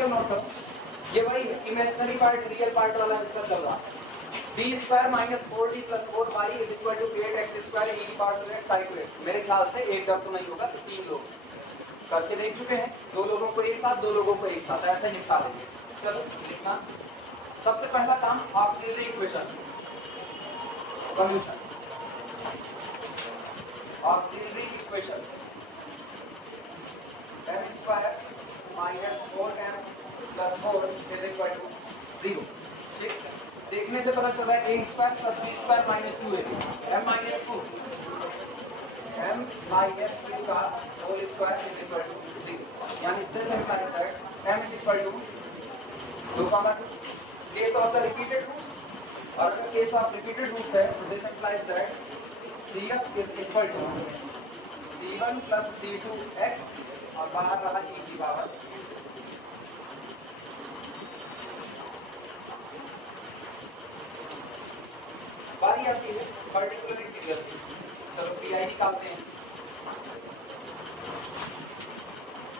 Derivative note करो, ये वही इमेजिनरी पार्ट रियल पार्ट वाला हिस्सा चल रहा है। d square minus 4d plus 4y is equal to 8x square e की पावर 2x साइन 2x। मेरे ख्याल से एक डर तो नहीं होगा, तो 3 लोग करके देख चुके हैं, 2 लोगों को एक साथ, 2 लोगों को एक साथ, ऐसे ही निपटा लेंगे। चलो लिखना, सबसे पहला काम auxiliary equation solution. Auxiliary equation m square minus 4m plus 4 is equal to 0। ठीक, देखने से पता चल रहा है a square plus b square minus 2ab m minus 2 का whole square is equal to 0, यानी this implies that m is equal to 2, case of the repeated roots, और अगर केस ऑफ रिपीटेड रूट्स है तो this implies that cf is equal to c1 plus c2x और बाहर रहा e की power. बारी आती है पर्टिकुलर इंटीग्रल की। चलो पीआई निकालते हैं।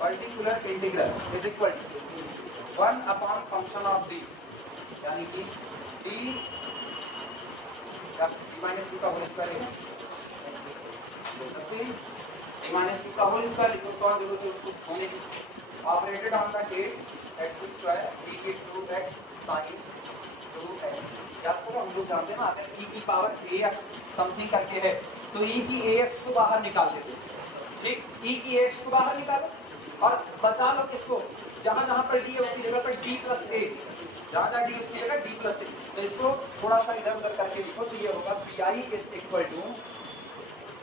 Particular integral is equal to 1 upon function of D, यानी कि डी माइनस 2 का होल स्क्वायर है, डी माइनस 2 का होल स्क्वायर लिखो, कौन जरूरत है उसको होने की। Operated on the x square e की 2x साइन 2x। याद करो, हम लोग जानते हैं ना, अगर e की पावर ax समथिंग करके है तो e की ax को बाहर निकाल लेते हैं। ठीक, e की ax को बाहर निकालो और बचा लो किसको, जहां जहां पर d है उसकी जगह पर d प्लस a, जहां जहां d उसकी जगह d प्लस a। तो इसको थोड़ा सा इधर उधर करके लिखो, तो ये होगा pi इज इक्वल टू,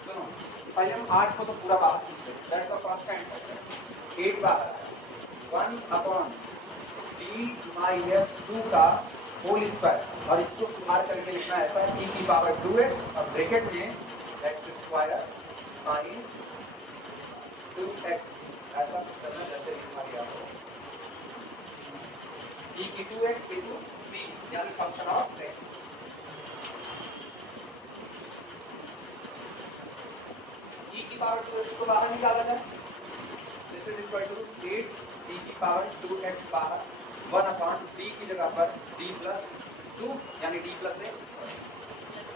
सुनो पहले हम 8 को तो पूरा बाहर खींचे, दैट द कांस्टेंट 8 बाहर 1 अपॉन d माइनस 2 का होल स्क्वायर, और इसको सुधार करके लिखना ऐसा e की पावर 2x और ब्रैकेट में x स्क्वायर साइन 2x, ऐसा कुछ करना जैसे लिखा गया हो। e की 2x इनटू b, यानी फंक्शन ऑफ x। e की पावर 2x को बाहर निकाला जाए, this is equal to 8 e की पावर 2x बाहर 1 अपॉन d की जगह पर d प्लस 2 यानी d प्लस a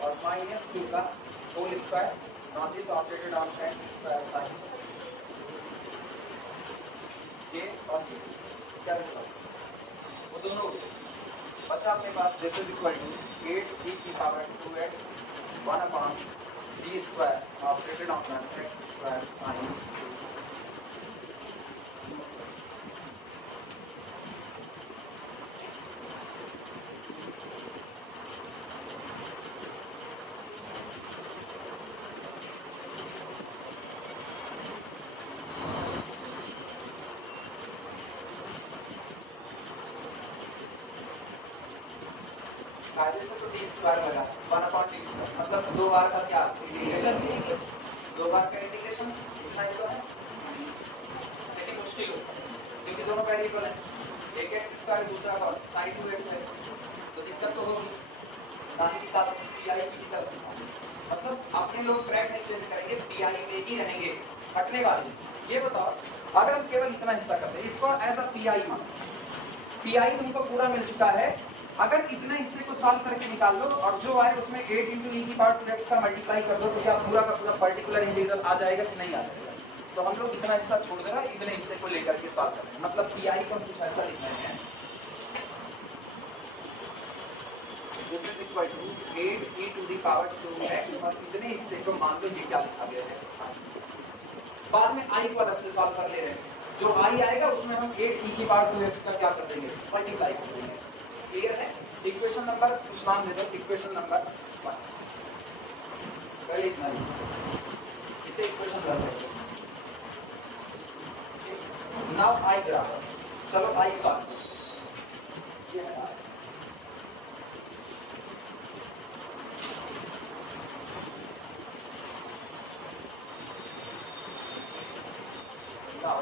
और माइनस 2 का whole square, not this operated on x square sine ये और ये क्या इसका वो दोनों बचा अपने पास। This is equal to 8 e की power 2x 1 upon d square operated on x square sine. कायदे से तो डी स्क्वायर लगा 1 अपॉन डी स्क्वायर, मतलब 2 बार का क्या इंटीग्रेशन, 2 बार का इंटीग्रेशन, इतना ही तो है, लेकिन मुश्किल होता है क्योंकि दोनों वेरिएबल हैं, एक एक्स स्क्वायर दूसरा कौन साइन 2x है, तो दिक्कत तो होगी। दाहिने की तरफ पीआई की तरफ, मतलब अपने लोग ट्रैक नहीं चेंज करेंगे, पीआई में ही रहेंगे, हटने वाले। ये बताओ अगर हम केवल इतना हिस्सा करते हैं, इसको एज अ पीआई मान, पीआई तुमको पूरा मिल चुका है, अगर इतने हिस्से को सॉल्व करके निकाल लो और जो आए उसमें 8 इंटू e की पावर 2x का मल्टीप्लाई कर दो, तो क्या पूरा का पूरा पर्टिकुलर इंटीग्रल आ जाएगा कि नहीं आ जाएगा। तो हम लोग इतना हिस्सा छोड़ दे रहा है, इतने हिस्से को लेकर के सॉल्व कर रहे हैं, मतलब पीआई को कुछ ऐसा लिख रहे हैं, this is equal to 8 e to the power 2x और इतने हिस्से को मान लो ये क्या लिखा गया है। बाद में i को अलग से सॉल्व कर ले रहे हैं, जो i आएगा उसमें हम 8 e की पावर 2x का क्या कर देंगे, मल्टीप्लाई कर देंगे। क्लियर है। इक्वेशन नंबर कुछ नाम दे दो, इक्वेशन नंबर 1 पहले इतना ही, इसे equation number now I graph, चलो आई सॉल्व ये है now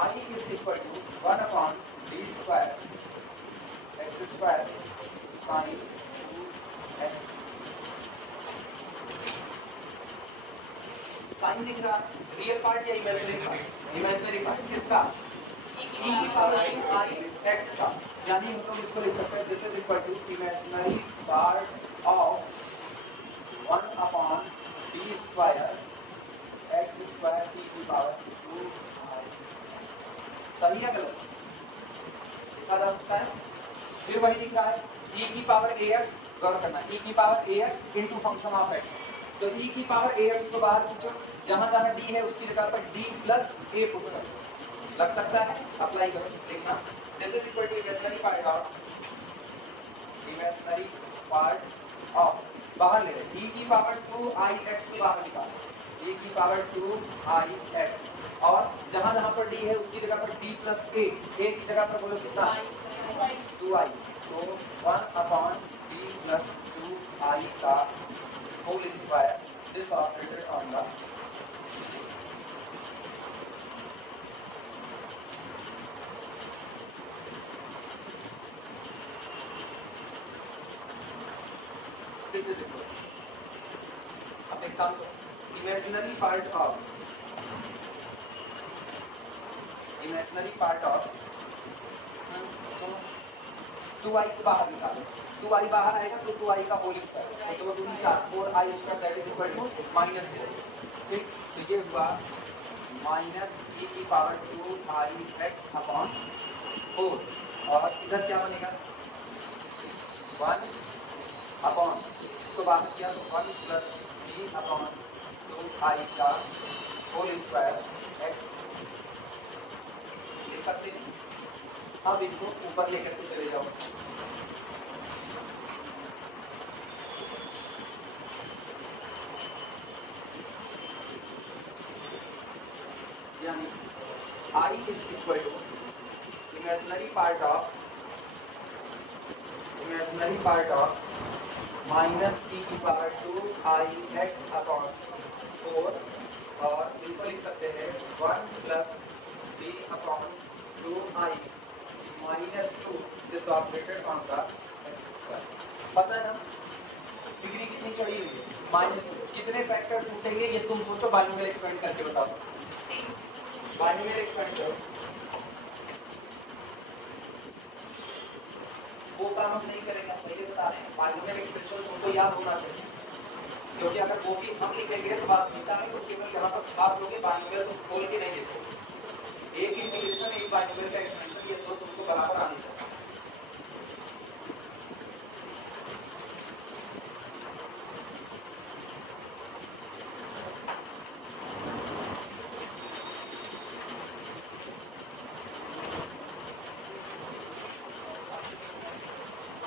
i is equal to 1 upon d square x square sin 2x। Sine दिख रहा है, रियल पार्ट या इमेजिनरी पार्ट, इमेजिनरी पार्ट किसका, e की पावर 2i x का, यानी हम लोग इसको लिख सकते हैं this is equal to imaginary part of 1 upon d square x square e की पावर 2i। सही है गलत? लिखा जा सकता है। फिर वही लिख रहा है e की पावर ax, गौर करना, e की power ax into function of x। तो e की पावर ax को बाहर खींचो, जहां जहां d है उसकी जगह पर d प्लस a पुट करो, लग सकता है, अप्लाई करो, लिखना this is equal to imaginary part of बाहर ले रहे e की पावर 2ix को बाहर निकालो, e की पावर 2ix, और जहां जहां पर d है उसकी जगह पर d प्लस a की जगह पर बोलो कितना 2i, तो 1 अपॉन d प्लस 2i का whole square, this operated on the this is equal, अब एक काम करो, इमेजिनरी पार्ट ऑफ 2i को बाहर निकालो, 2i बाहर आएगा तो 2i का होल स्क्वायर, तो 2 4 4i square that is equal to -4। ठीक, तो ये हुआ माइनस e की पावर 2ix अपॉन 4, और इधर क्या बनेगा 1 अपॉन, इसको बाहर किया तो 1 प्लस b अपॉन 2i का होल स्क्वायर x ले सकते हैं। अब इनको ऊपर लेकर के चले जाओ, यानी i is equal to imaginary part of minus e की पावर 2ix अपॉन 4, और इनको लिख सकते हैं 1 plus b upon 2i minus 2, this operated on the x square. पता है ना डिग्री कितनी चढ़ी हुई है, -2। कितने फैक्टर टूटेंगे ये तुम सोचो, बाइनोमियल एक्सपेंड करके बताओ, बाइनोमियल एक्सपेंड करो। वो काम हम नहीं करेंगे, हम पहले बता रहे हैं, बाइनोमियल एक्सपेंशन तुमको याद होना चाहिए, क्योंकि अगर वो भी हम लिखेंगे तो वास्तविकता में तो केवल यहाँ पर छाप लोगे, बाइनोमियल तुम खोल के नहीं देखोगे। एक इंटीग्रेशन एक बाइनोमियल का एक्सपेंशन, ये दो तुमको बराबर आनी चाहिए।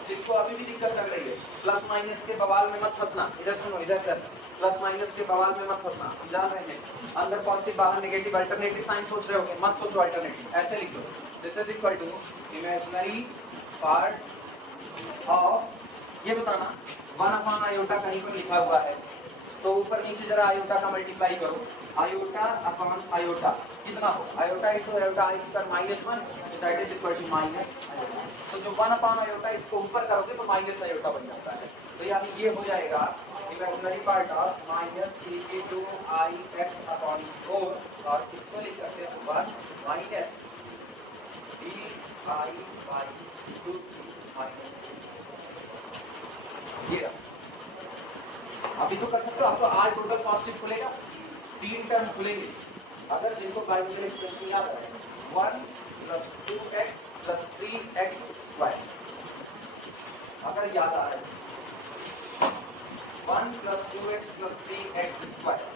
जिनको अभी भी दिक्कत लग रही है, प्लस माइनस के बवाल में मत फंसना, इधर सुनो, इधर प्लस माइनस के बवाल में मत फंसना, ध्यान रखना, अंदर पॉजिटिव बाहर नेगेटिव, अल्टरनेटिव साइन सोच रहे होगे, मत सोचो अल्टरनेटिव, ऐसे लिख लो this is equal to imaginary part of, ये बताना 1 अपॉन आयोटा कहीं पर लिखा हुआ है तो ऊपर नीचे जरा आयोटा का मल्टीप्लाई करो, आयोटा अपॉन आयोटा कितना हो, iota into iota I square -1, so that is equal to minus iota. तो जो 1 अपॉन आयोटा इसको ऊपर करोगे तो माइनस आयोटा बन जाता है, तो यानी ये हो जाएगा imaginary part of minus e की 2ix अपॉन 4, और इसको लिख सकते हैं 1 माइनस dy बाई 2 माइनस, ये अभी तो कर सकते हो, अब तो r टोटल पॉजिटिव खुलेगा, 3 टर्म खुलेंगे। अगर जिनको बाइनोमियल एक्सपेंशन याद है 1 plus 2x plus 3x square, अगर याद आ रहा है 1 plus 2x plus 3x square,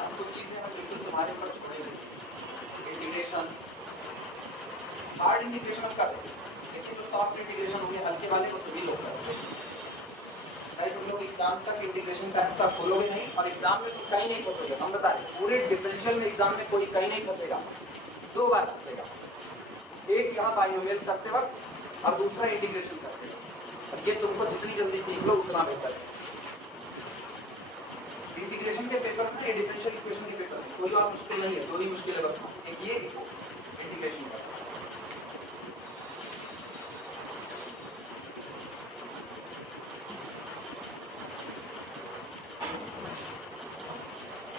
अब कुछ चीजें हम लेकिन तुम्हारे ऊपर छोड़ेंगे, इंटीग्रेशन हार्ड इंटीग्रेशन हम कर, लेकिन जो सॉफ्ट इंटीग्रेशन होंगे हल्के वाले वो तुम ही लोग करोगे, भाई तुम लोग एग्जाम तक इंटीग्रेशन का हिस्सा खोलोगे नहीं, और एग्जाम में तुम कहीं नहीं फंसोगे। हम बता रहे पूरे डिफरेंशियल में एग्जाम में कोई कहीं नहीं फंसेगा, 2 बार फंसेगा, एक यहाँ बाइनोमियल करते वक्त और दूसरा इंटीग्रेशन करते वक्त, ये तुमको जितनी जल्दी सीख लो उतना बेहतर है। इंटीग्रेशन के पेपर में ये डिफरेंशियल इक्वेशन के पेपर में कोई और मुश्किल नहीं है, 2 ही मुश्किल है बस, एक ये इंटीग्रेशन का।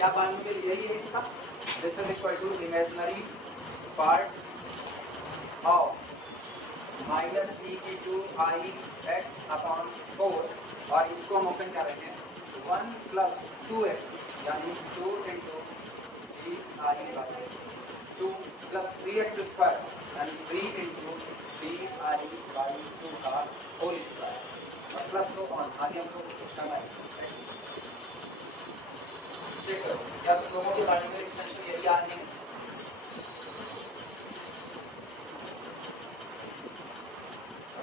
क्या बाइनोमियल यही है इसका, this is equal to imaginary part of minus e की टू आई एक्स अपॉन 4 और इसको हम ओपन कर रहे हैं 1 प्लस 2x यानी 2 into D I by 2 plus 3x square यानी 3 इंटू डी आई बाई 2 का होल स्क्वायर और प्लस को ऑन आगे हमको कुछ करना है चेक करो क्या तुम लोगों के बारे में एक्सपेंशन यही आ रहे हैं।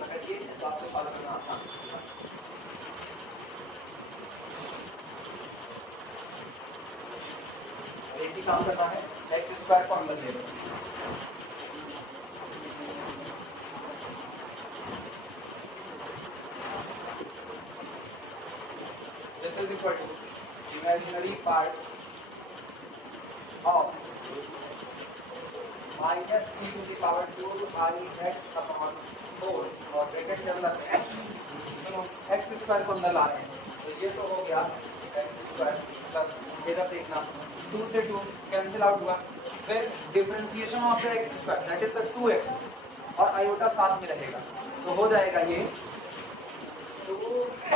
अगर ये तो आपको सॉल्व करना आसान है। एक ही काम करना है एक्स स्क्वायर को अंदर ले लो this is equal to imaginary part of minus e to the power 2 I x upon 4 और ब्रैकेट के अंदर तो x स्क्वायर को अंदर ला रहे हैं तो ये तो हो गया x स्क्वायर प्लस इधर देखना 2 से 2 कैंसिल आउट हुआ फिर differentiation of the x square that is the 2x और आयोटा साथ में रहेगा तो हो जाएगा ये 2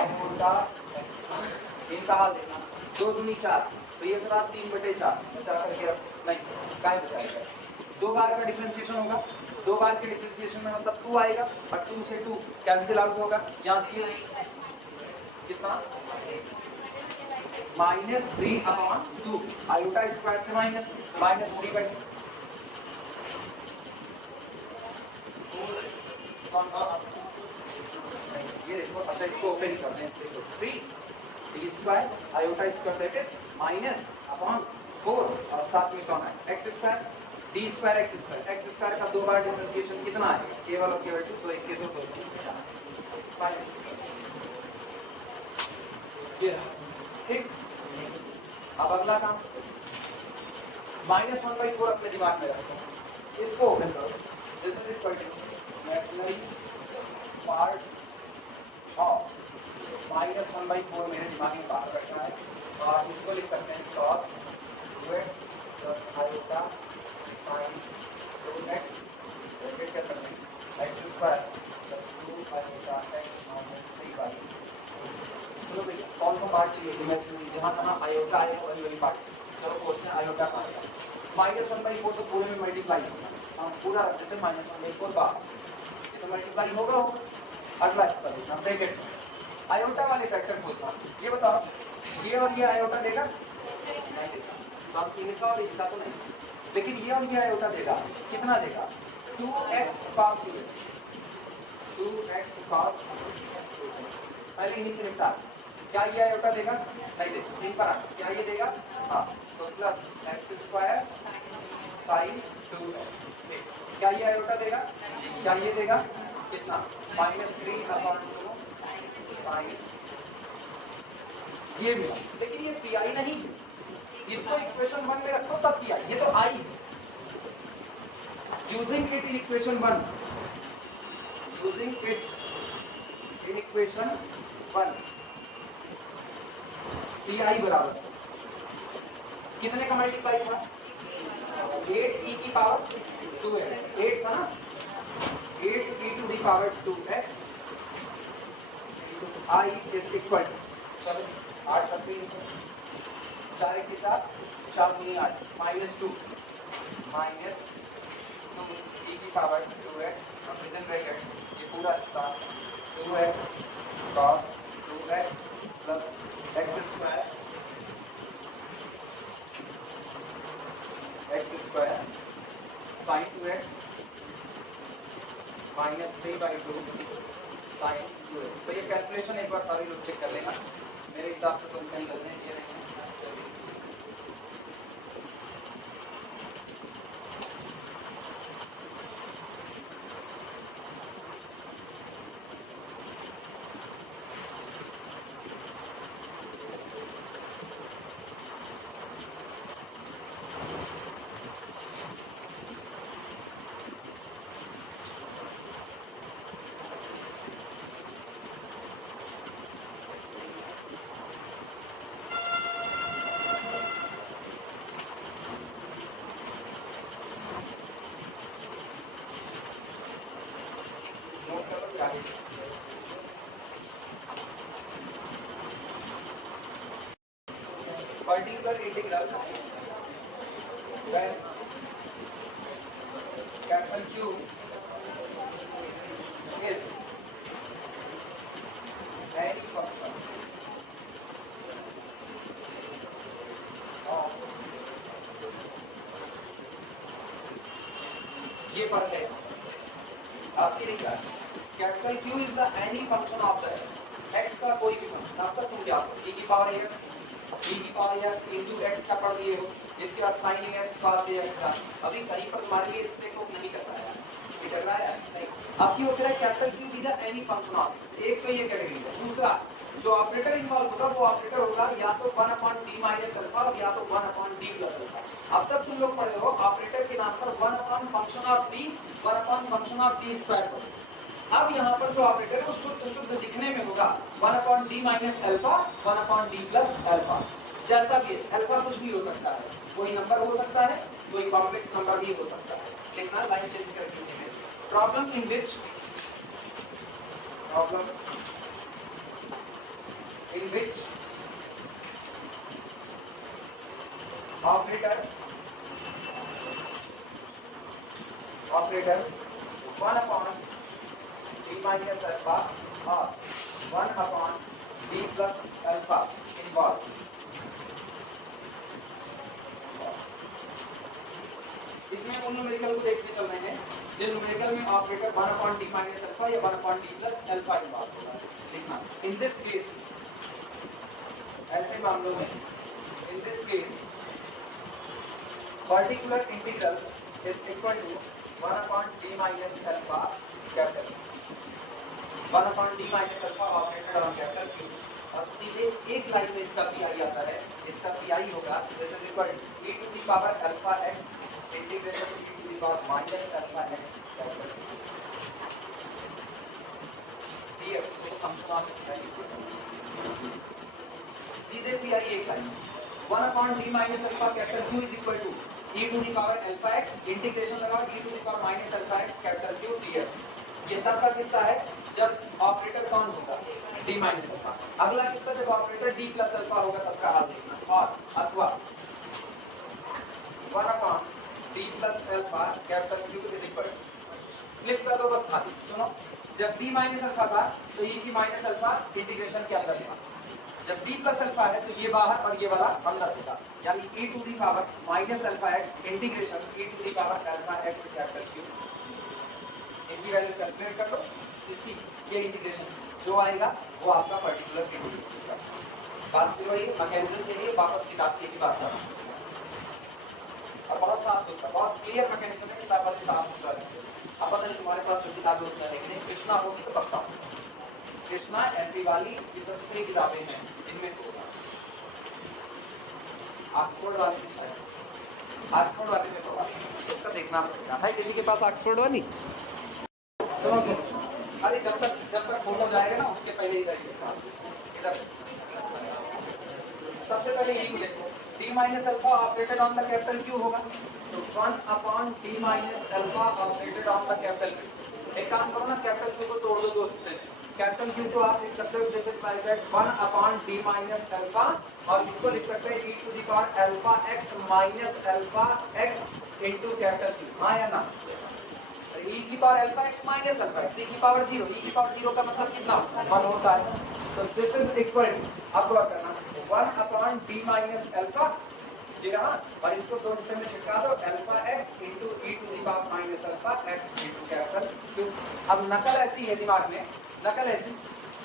आयोटा x इनका हाल देखना 2 दूनी 4 तो ये तो 3/4 बचा करके रख नहीं काय बचाएगा 2 बार का डिफरेंशिएशन होगा 2 बार के डिफरेंशिएशन में मतलब 2 आएगा और 2 से 2 कैंसिल आउट होगा यहाँ कितना -3/2 आयोटा स्क्वायर से -3/2 कौन सा ये देखो अच्छा इसको ओपन कर दें देखो 3 D square iota square that is -/4 और साथ में कौन है x square D square x square का 2 बार डिफरेंशिएशन कितना है केवल और केवल 2 तो 1 के 2 ये ठीक। अब अगला काम -1/4 अपने दिमाग में रखो इसको ओपन करो this is equal to imaginary part of -1/4 मेरे दिमाग में बाहर रखना है और इसको लिख सकते हैं cos 2x plus iota sine 2x bracket क्या करते हैं x square plus 2 iota x minus 3/2 चलो भैया कौन सा पार्ट चाहिए इमेजिनरी जहाँ जहाँ आयोटा आएगा वही पार्ट चाहिए चलो क्वेश्चन आयोटा का आएगा -1/4 तो पूरे में मल्टीप्लाई होगा हम पूरा रख देते हैं -1/4 बाहर ये तो मल्टीप्लाई होगा अगला हिस्सा देखना ब्रैकेट आयोटा वाले फैक्टर पूछना ये बताओ ये और ये आयोटा देगा नहीं देगा तो हम इनका और इनका तो नहीं लेकिन ये और ये आयोटा देगा कितना देगा 2x cos 2x cos 2x पहले इन्हीं से निपटा क्या ये आयोटा देगा नहीं देगा इन पर क्या ये देगा हाँ तो plus x square sign 2x क्या ये आयोटा देगा क्या ये देगा कितना -3/2 ये मिला लेकिन ये पी नहीं है इसको इक्वेशन 1 में रखो तब पी ये तो आई है using it in equation 1 P बराबर कितने का मल्टीप्लाई था 8e की पावर 2x 8 था ना 8e to the power 2x I is equal to चलो 8 तक भी लिखो 4 1 4 4 दूनी 8 -2 e की पावर 2x और विद इन ब्रैकेट ये पूरा हिस्सा 2x cos 2x plus x square sin 2x -3/2 sin 2x तो ये कैलकुलेशन एक बार सारे लोग चेक कर लेना मेरे हिसाब से तुम कहीं गलतियाँ किए नहीं हैं फिर आगे particular integral when capital Q is any function of ये फर्क है आपके लिए क्या capital Q is the any function of the x का कोई भी फंक्शन। अब तक तुम क्या e की पावर x into x का पढ़ दिए हो, इसके बाद sin x cos x का अभी कहीं पर तुम्हारे लिए इससे को नहीं कर रहा है, ये कर रहा है नहीं। आपकी हो रहा है capital Q is the any function of एक तो ये कैटेगरी है। दूसरा जो ऑपरेटर इन्वॉल्व होगा वो ऑपरेटर होगा या तो 1/d माइनस अल्फा और या तो 1/d प्लस अल्फा। अब तक तुम लोग पढ़े हो ऑपरेटर के नाम पर 1 function of d 1 function of d square पर। अब यहाँ पर जो ऑपरेटर है वो शुद्ध दिखने में होगा 1/d minus alpha 1/d plus alpha. जैसा भी अल्फा कुछ भी हो सकता है, कोई नंबर हो सकता है, कोई कॉम्प्लेक्स नंबर भी हो सकता है। देखना लाइन चेंज करके problem in which operator 1/d minus alpha or 1/d plus alpha involved। इसमें उन न्यूमेरिकल को देखने चल रहे हैं जिन न्यूमेरिकल में ऑपरेटर 1/d minus alpha या 1/d plus alpha involved होगा। लिखना इन दिस केस, ऐसे मामलों में in this case particular integral is equal to 1/d minus alpha capital 1/d minus alpha operated on capital Q और सीधे एक लाइन में इसका pi आता है। इसका pi होगा this is equal to e to the power alpha x integration e to the power minus alpha x capital dx को फंक्शन ऑफ x है। सीधे pi एक line 1/d minus alpha capital Q is equal to e to the power alpha x integration लगाओ e to the power minus alpha x capital Q dx। ये तब का किस्सा है जब ऑपरेटर कौन होगा d माइनस अल्फा। अगला किस्सा जब ऑपरेटर d प्लस अल्फा होगा तब का हाल देखना। और अथवा 1/d plus alpha capital Q is equal flip कर दो बस खाली सुनो। जब d माइनस अल्फा था तो e की माइनस अल्फा इंटीग्रेशन के अंदर था। जब d प्लस अल्फा है तो ये बाहर और ये वाला अंदर होगा, यानी e to the power minus alpha x integration e to the power alpha x capital Q। इनकी वैल्यू कैलकुलेट कर लो, इसकी ये इंटीग्रेशन जो आएगा वो आपका पर्टिकुलर इंटीग्रल होगा। बात करो ये मैकेनिज्म के लिए वापस किताब के पास आओ और बहुत साफ सुथरा बहुत क्लियर मैकेनिज्म है, किताब वाले साफ सुथरा लिखते हैं। अब पता नहीं तुम्हारे पास जो किताब है उसमें लेकिन कृष्णा होगी तो पक्का कृष्णा एमपी वाली ये सब जितनी किताबें हैं इनमें होगा। ऑक्सफोर्ड वाली भी शायद ऑक्सफोर्ड वाले में होगा, इसका देखना पड़ेगा। है किसी के पास ऑक्सफोर्ड वाली? अरे जब तक फोटो जाएगा ना उसके पहले इधर सबसे पहले यही लिखो d minus alpha operated on the capital Q होगा तो 1/d minus alpha operated on the capital Q। एक काम करो ना कैपिटल Q को तोड़ दो दो हिस्से में। कैपिटल Q को आप लिख सकते हो जैसे 1/d माइनस अल्फा और इसको लिख सकते हैं e to the power alpha x minus alpha x into capital Q। हाँ या ना? e की power alpha x minus alpha x e की पावर 0 e की पावर 0 का मतलब कितना 1 होता है। तो दिस इज इक्वल टू अब क्या करना 1/d माइनस अल्फा ये रहा और इसको दो हिस्से में छिपका दो alpha x into e to the power minus alpha x into capital Q। अब नकल ऐसी है दिमाग में, नकल ऐसी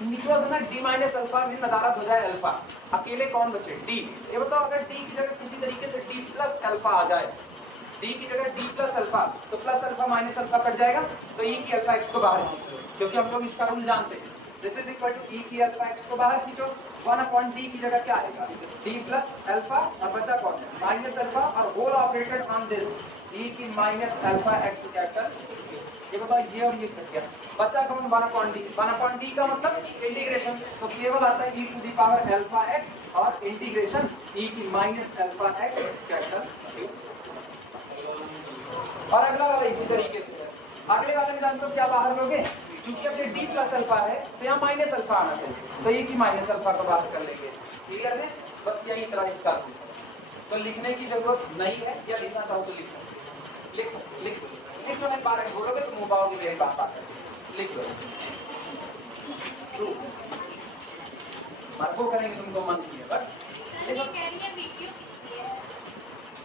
नीचे से ना d माइनस अल्फा में नदारत हो जाए अल्फा, अकेले कौन बचे d। ये बताओ अगर d की जगह किसी तरीके से d प्लस अल्फा आ जाए, d की जगह d प्लस अल्फा तो plus alpha minus alpha cut जाएगा तो e की अल्फा x को बाहर खींचो क्योंकि हम लोग इसका रूल जानते हैं। This is equal to e की अल्फा x को बाहर खींचो 1/d की जगह क्या आएगा d प्लस अल्फा और बचा कौन है माइनस अल्फा और whole operated on this e की माइनस अल्फा x कैपिटल। ये बताओ ये और ये कट गया बचा कौन 1/d का मतलब इंटीग्रेशन तो केवल आता है e to the power alpha x और इंटीग्रेशन e की माइनस अल्फा x कैपिटल। और अगला वाला इसी तरीके से अगले वाले में जानते हो क्या बाहर लोगे क्योंकि अब ये डी प्लस अल्फा है तो यहाँ माइनस अल्फा आना चाहिए, तो ये की माइनस अल्फा का बात कर लेंगे। क्लियर है? बस यही तरह इसका तो लिखने की जरूरत नहीं है, या लिखना चाहो तो लिख सकते लिख दो एक बार बोलोगे तो मुंह पाओगे मेरे पास आकर लिख लो। ट्रू मार्को करेंगे तुमको मन किए बट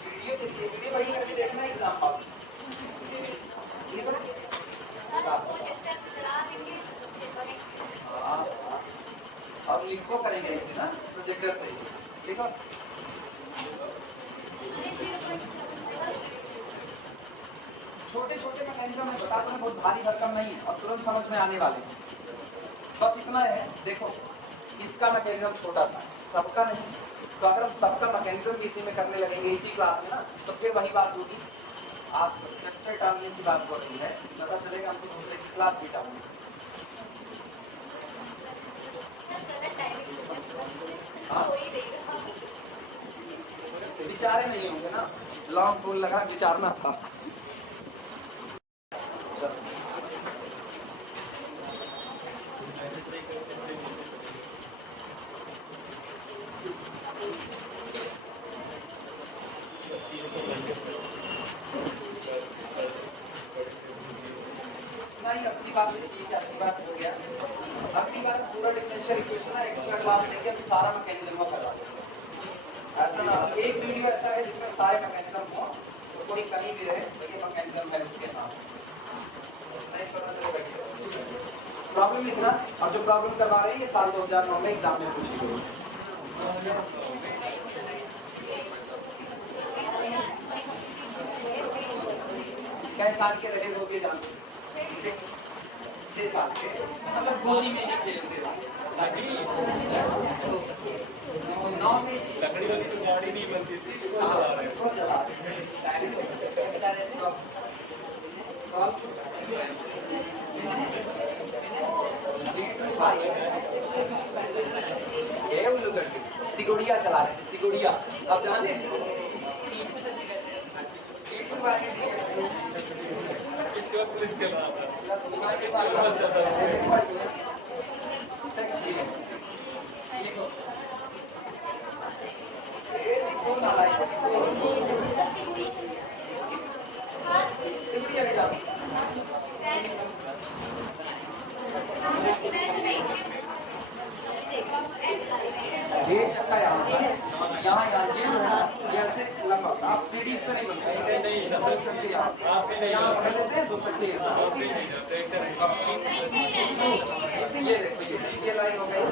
वीडियो किसकी वीडियो वही करके देखना एग्जाम पाओ। और लिखो करेंगे इसे ना प्रोजेक्टर से लिखो। छोटे छोटे मैकेनिज्म में बता दूं, बहुत भारी भरकम नहीं है और तुरंत समझ में आने वाले हैं। बस इतना है, देखो इसका मैकेनिज्म छोटा था, सबका नहीं, तो अगर हम सबका मैकेनिज्म भी इसी में करने लगेंगे इसी क्लास में ना, तो फिर वही बात होगी। आज तो टेस्टर डालने की बात हो रही है, पता चलेगा हमको दूसरे की क्लास भी डालनी। हाँ विचारे नहीं होंगे ना, लॉन्ग फूल लगा विचारना था। नहीं अपनी बात ठीक है, अपनी बात हो गया। अगली बार पूरा डिफरेंशियल इक्वेशन है एक्स्ट्रा क्लास लेके हम सारा मैकेनिज्म करा देंगे। ऐसा ना एक वीडियो ऐसा है जिसमें सारे मैकेनिज्म हो, तो कोई कहीं भी रहे तो ये मैकेनिज्म है उसके नाम नहीं पता चले। प्रॉब्लम लिखना, और जो प्रॉब्लम करवा रहे हैं ये साल 2009 में एग्जाम में पूछी गई। कै साल के रहे होगे जान? 6 साल के, मतलब गोदी में ही खेलते रहे। 9 में लकड़ी वाली तो गाड़ी नहीं बनती थी, वो चला रहे तिगोड़िया चला रहे थे, तिगोड़िया आप जाने ये चक्का यहाँ ये जो है ना ये ऐसे लंबा, आप 3D पे नहीं बन सकते, दो चक्के यहाँ बना देते हैं, 2 चक्के ये देखिए ये लाइन हो गई,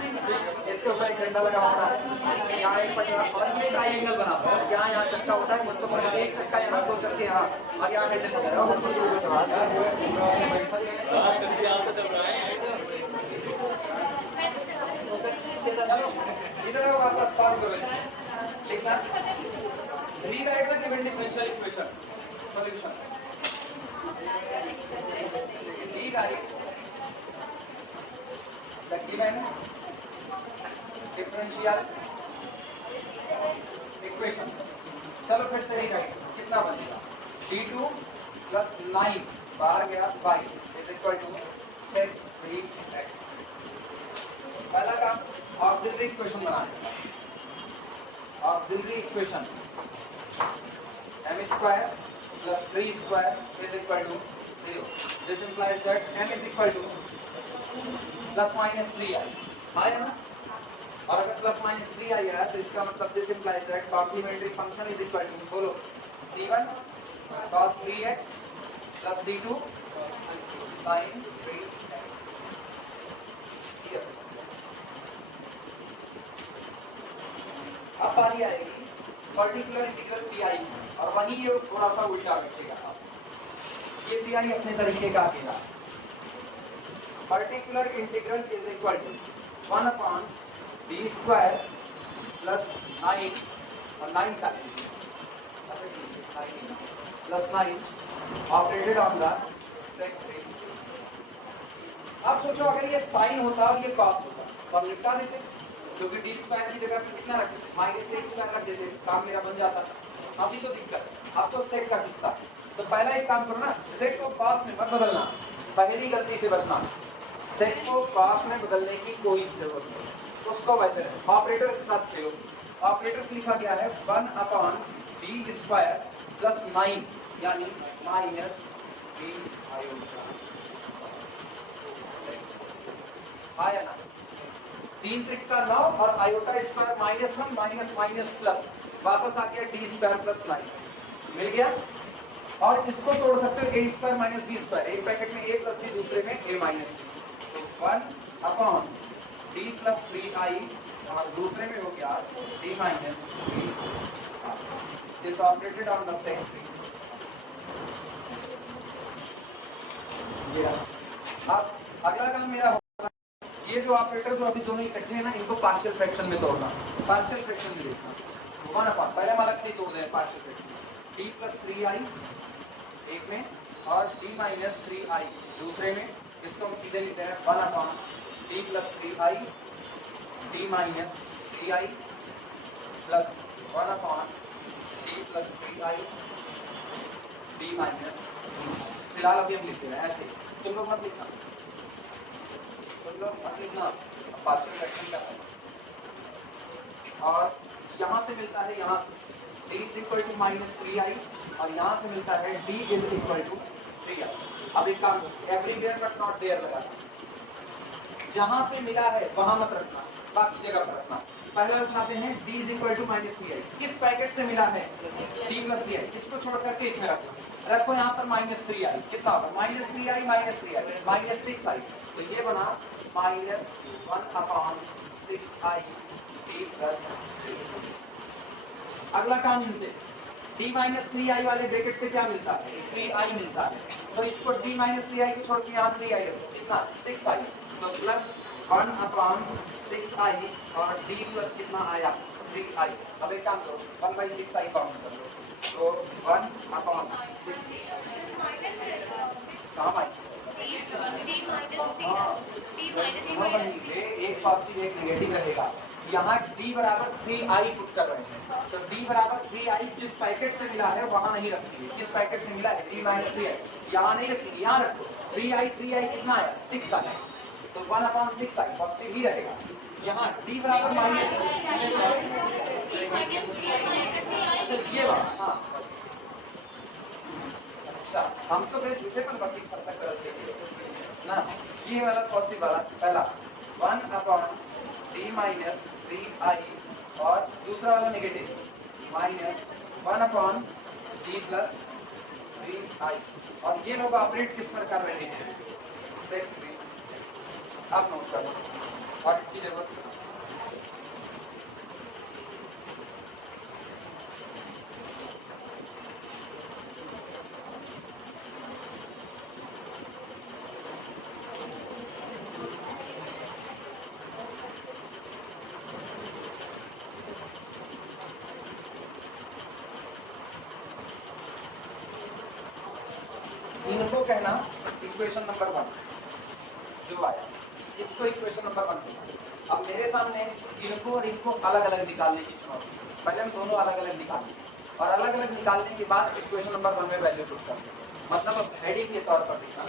इसके ऊपर एक डंडा लगा होता है, यहाँ एक पट्टा और ये ट्रायंगल बना हुआ है, यहाँ चक्का होता है, उसके ऊपर एक चक्का यहाँ, 2 चक्के यहाँ, और यहाँ हैंडल चलो इधर वापस सॉल्व करो इसमें। लिखना rewrite the given differential equation solution. Rewrite the given differential equation. चलो फिर से रीराइट, कितना बनेगा? d2 + 9 बाहर गया y = sec 3x। पहला काम ऑक्सिलरी इक्वेशन बनाने का। Auxiliary equation m² + 3² = 0। This implies that m = ±3i है ना, और अगर ±3i है तो इसका मतलब this implies that complementary function = बोलो c1 cos 3x + c2 sin 3x। अब बारी आएगी पर्टिकुलर इंटीग्रल पीआई, और वहीं ये थोड़ा सा उल्टा बैठेगा। ये पीआई अपने तरीके का अकेला। पर्टिकुलर इंटीग्रल = 1/d² + 9 और 9 का +9 ऑपरेटेड ऑन द sec 3। अब सोचो अगर ये साइन होता और ये कॉस होता तो हम लिखा देते, क्योंकि d² की जगह पे कितना रख -a² रख देते, काम मेरा बन जाता। अभी तो दिक्कत, अब तो सेक का किस्सा। तो पहला एक काम करो ना, सेक को कॉस में मत बदलना, पहली गलती से बचना। सेट को क्रॉस में बदलने की कोई जरूरत नहीं, उसको वैसे ऑपरेटर के साथ खेलो। ऑपरेटर से लिखा गया है 1/b² प्लस 9 यानी माइनस b आयोटा आया ना, 3 त्रिक का 9 और iota square -1 minus minus plus वापस आ गया d² प्लस 9 मिल गया। और इसको तोड़ सकते हो a² माइनस b², एक पैकेट में a प्लस b, दूसरे में a माइनस b, तो 1/d प्लस 3i और दूसरे में हो गया d minus b। This operated on the set. अब अगला काम मेरा होगा, ये जो ऑपरेटर जो अभी दोनों इकट्ठे हैं ना, इनको पार्शियल फ्रैक्शन में तोड़ना। पार्शियल फ्रैक्शन में देखना 1/, पहले हम अलग से ही तोड़ दें partial fraction. d plus 3i एक में और d माइनस 3i दूसरे में, इसको हम सीधे लिखते हैं 1/d plus 3i d minus 3i plus 1/d plus 3i d minus. फिलहाल अभी हम लिखते हैं ऐसे, तुम लोग मत लिखना, पार्शियल फ्रैक्शन का है। और यहाँ से मिलता है, यहाँ से d is equal to minus 3i और यहाँ से मिलता है d is equal to 3i। अब एक काम, एवरीवेयर बट नॉट देयर लगा, जहाँ से मिला है वहाँ मत रखना, बाकी जगह पर रखना। पहले उठाते हैं d is equal to minus 3i, किस पैकेट से मिला है d प्लस 3i, इसको छोड़ करके इसमें रखना। रखो यहाँ पर माइनस 3i, कितना होगा माइनस 3i माइनस 6i, तो ये बना माइनस 1/6i d प्लस 3। अगला काम इनसे d माइनस 3i वाले ब्रैकेट से क्या मिलता है 3i मिलता है, तो इसको d माइनस 3i को छोड़ के यहाँ 3i रखो, कितना 6i, तो प्लस 1/6i और d प्लस कितना आया 3i। अब एक काम करो 1/6i काउंट कर लो, तो 1/6 कहाँ माइनस एक पॉजिटिव एक नेगेटिव रहेगा। यहाँ d बराबर 3i पुट कर रहे हैं, तो d बराबर 3i जिस पैकेट से मिला है वहाँ नहीं रखेंगे, किस पैकेट से मिला है d माइनस 3i, यहाँ नहीं रखेंगे, यहाँ रखो 3i कितना आया 6 आया, तो 1/6i पॉजिटिव ही रहेगा। यहाँ d बराबर माइनस, ये बात हाँ, अच्छा हम तो गए झूठे पर बाकी छत तक ना, ये वाला पॉजिटिव वाला पहला 1/d माइनस 3i और दूसरा वाला negative minus 1/d plus 3i। और ये लोग ऑपरेट किस पर कर रहे हैं सेट 3, आप नोट कर लो और इसकी जरूरत इनको कहना इक्वेशन नंबर 1 जो आया, इसको इक्वेशन नंबर 1 कहना। अब मेरे सामने इनको और इनको अलग अलग निकालने की चुनौती, पहले हम दोनों अलग अलग निकालें और अलग अलग निकालने के बाद इक्वेशन नंबर 1 में वैल्यू पुट कर, मतलब अब हेडिंग के तौर पर लिखना।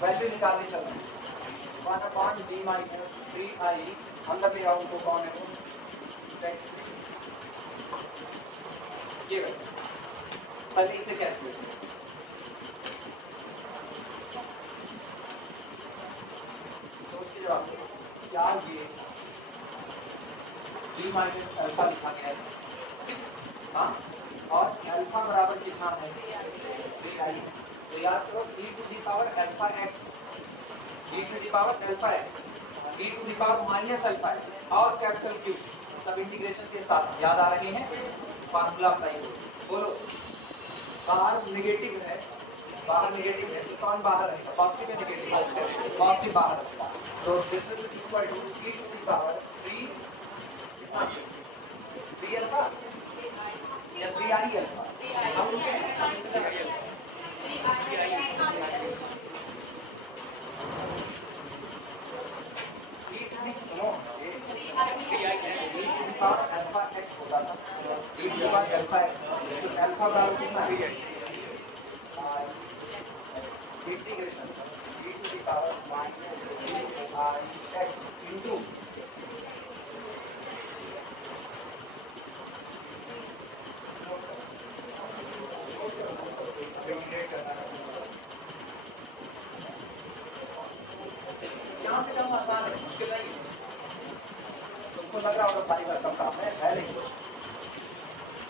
वैल्यू निकालने चल रहे हैं 1/d माइनस 3i, अंदर ले आओ उनको, कौन है वो सेट, ये पहले इसे कैलकुलेट सोच के जवाब दो, क्या ये d माइनस अल्फा लिखा गया है, हाँ, और अल्फा बराबर कितना है 3i, तो याद करो e to the power alpha x, e to the power alpha x, e to the power minus alpha x और कैपिटल Q सब इंटीग्रेशन के साथ याद आ रहे हैं। फार्मूला बताइए, बोलो बाहर नेगेटिव है तो कौन बाहर रहेगा, पॉजिटिव या नेगेटिव, पॉजिटिव बाहर रहेगा, तो this is equal to e to the power 3 alpha या 3i अल्फा, हम लोग अल्फा x होता था, e to the power alpha x, तो अल्फा बराबर कितना है integration e to the power -3i x into यहाँ से काम आसान है, मुश्किल नहीं। तुमको लग रहा होगा भारी भरकम काम है नहीं।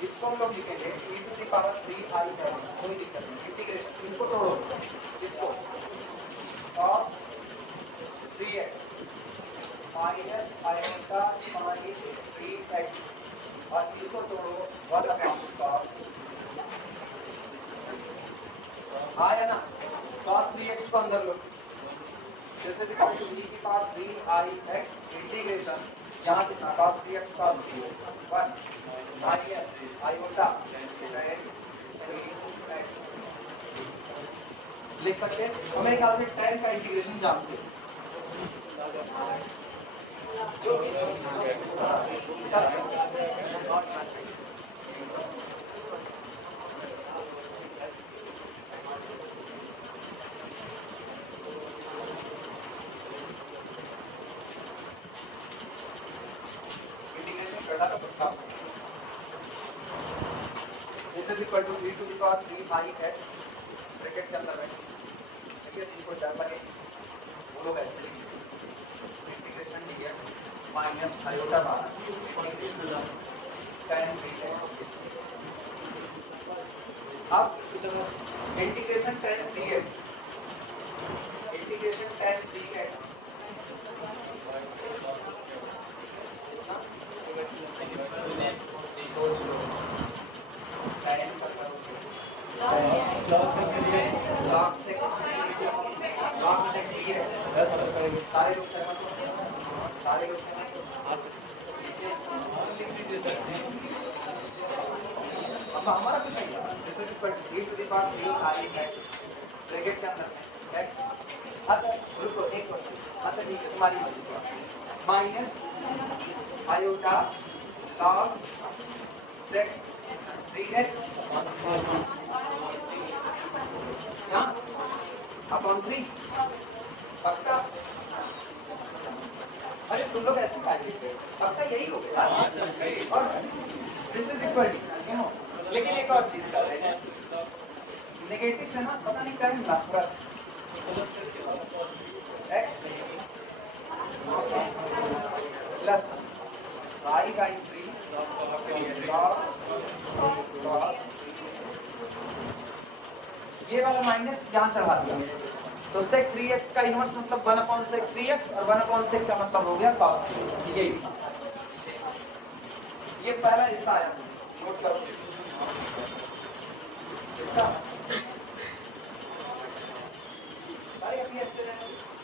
इसको हम लोग लिखेंगे e to the power 3i x, कोई दिक्कत नहीं, इंटीग्रेशन इनको तोड़ो, इसको cos 3x minus iota sign 3x और इनको तोड़ो 1 अपॉन cos आया ना, cos 3x को अंदर लो, जैसे कि e की पावर 3i x इंटीग्रेशन यहाँ कितना cos 3x cos 1 minus iota x लिख सकते हैं। और मेरे ख्याल से tan का इंटीग्रेशन जानते हैं, जो भी this is equal to e to the power 3i x bracket के अंदर है, ठीक है, जिनको डर लगे वो लोग ऐसे लिखेंगे इंटीग्रेशन dx माइनस आयोटा बार tan 3x। अब integration tan 3x integration tan 3x सारे लोग अब हमारा कुछ नहीं है, जैसे e to the power 3i x bracket के अंदर x। अच्छा रुको एक और चीज, अच्छा ठीक है तुम्हारी मर्जी, minus iota log sec 3x यहाँ अपॉन 3 पक्का। अरे तुम लोग ऐसे खाइए, पक्का यही हो गया। और दिस इज इक्वल टू सुनो, लेकिन एक और चीज कर रहे हैं, नेगेटिव से ना पता नहीं करें नफरत x प्लस y बाई 3 ये वाला माइनस यहाँ चढ़ा दिया, तो sec 3x का इनवर्स मतलब 1 अपॉन sec 3x और 1 अपॉन sec का मतलब हो गया cos 3x। ये पहला हिस्सा आया, नोट करो इसका। भाई अभी ऐसे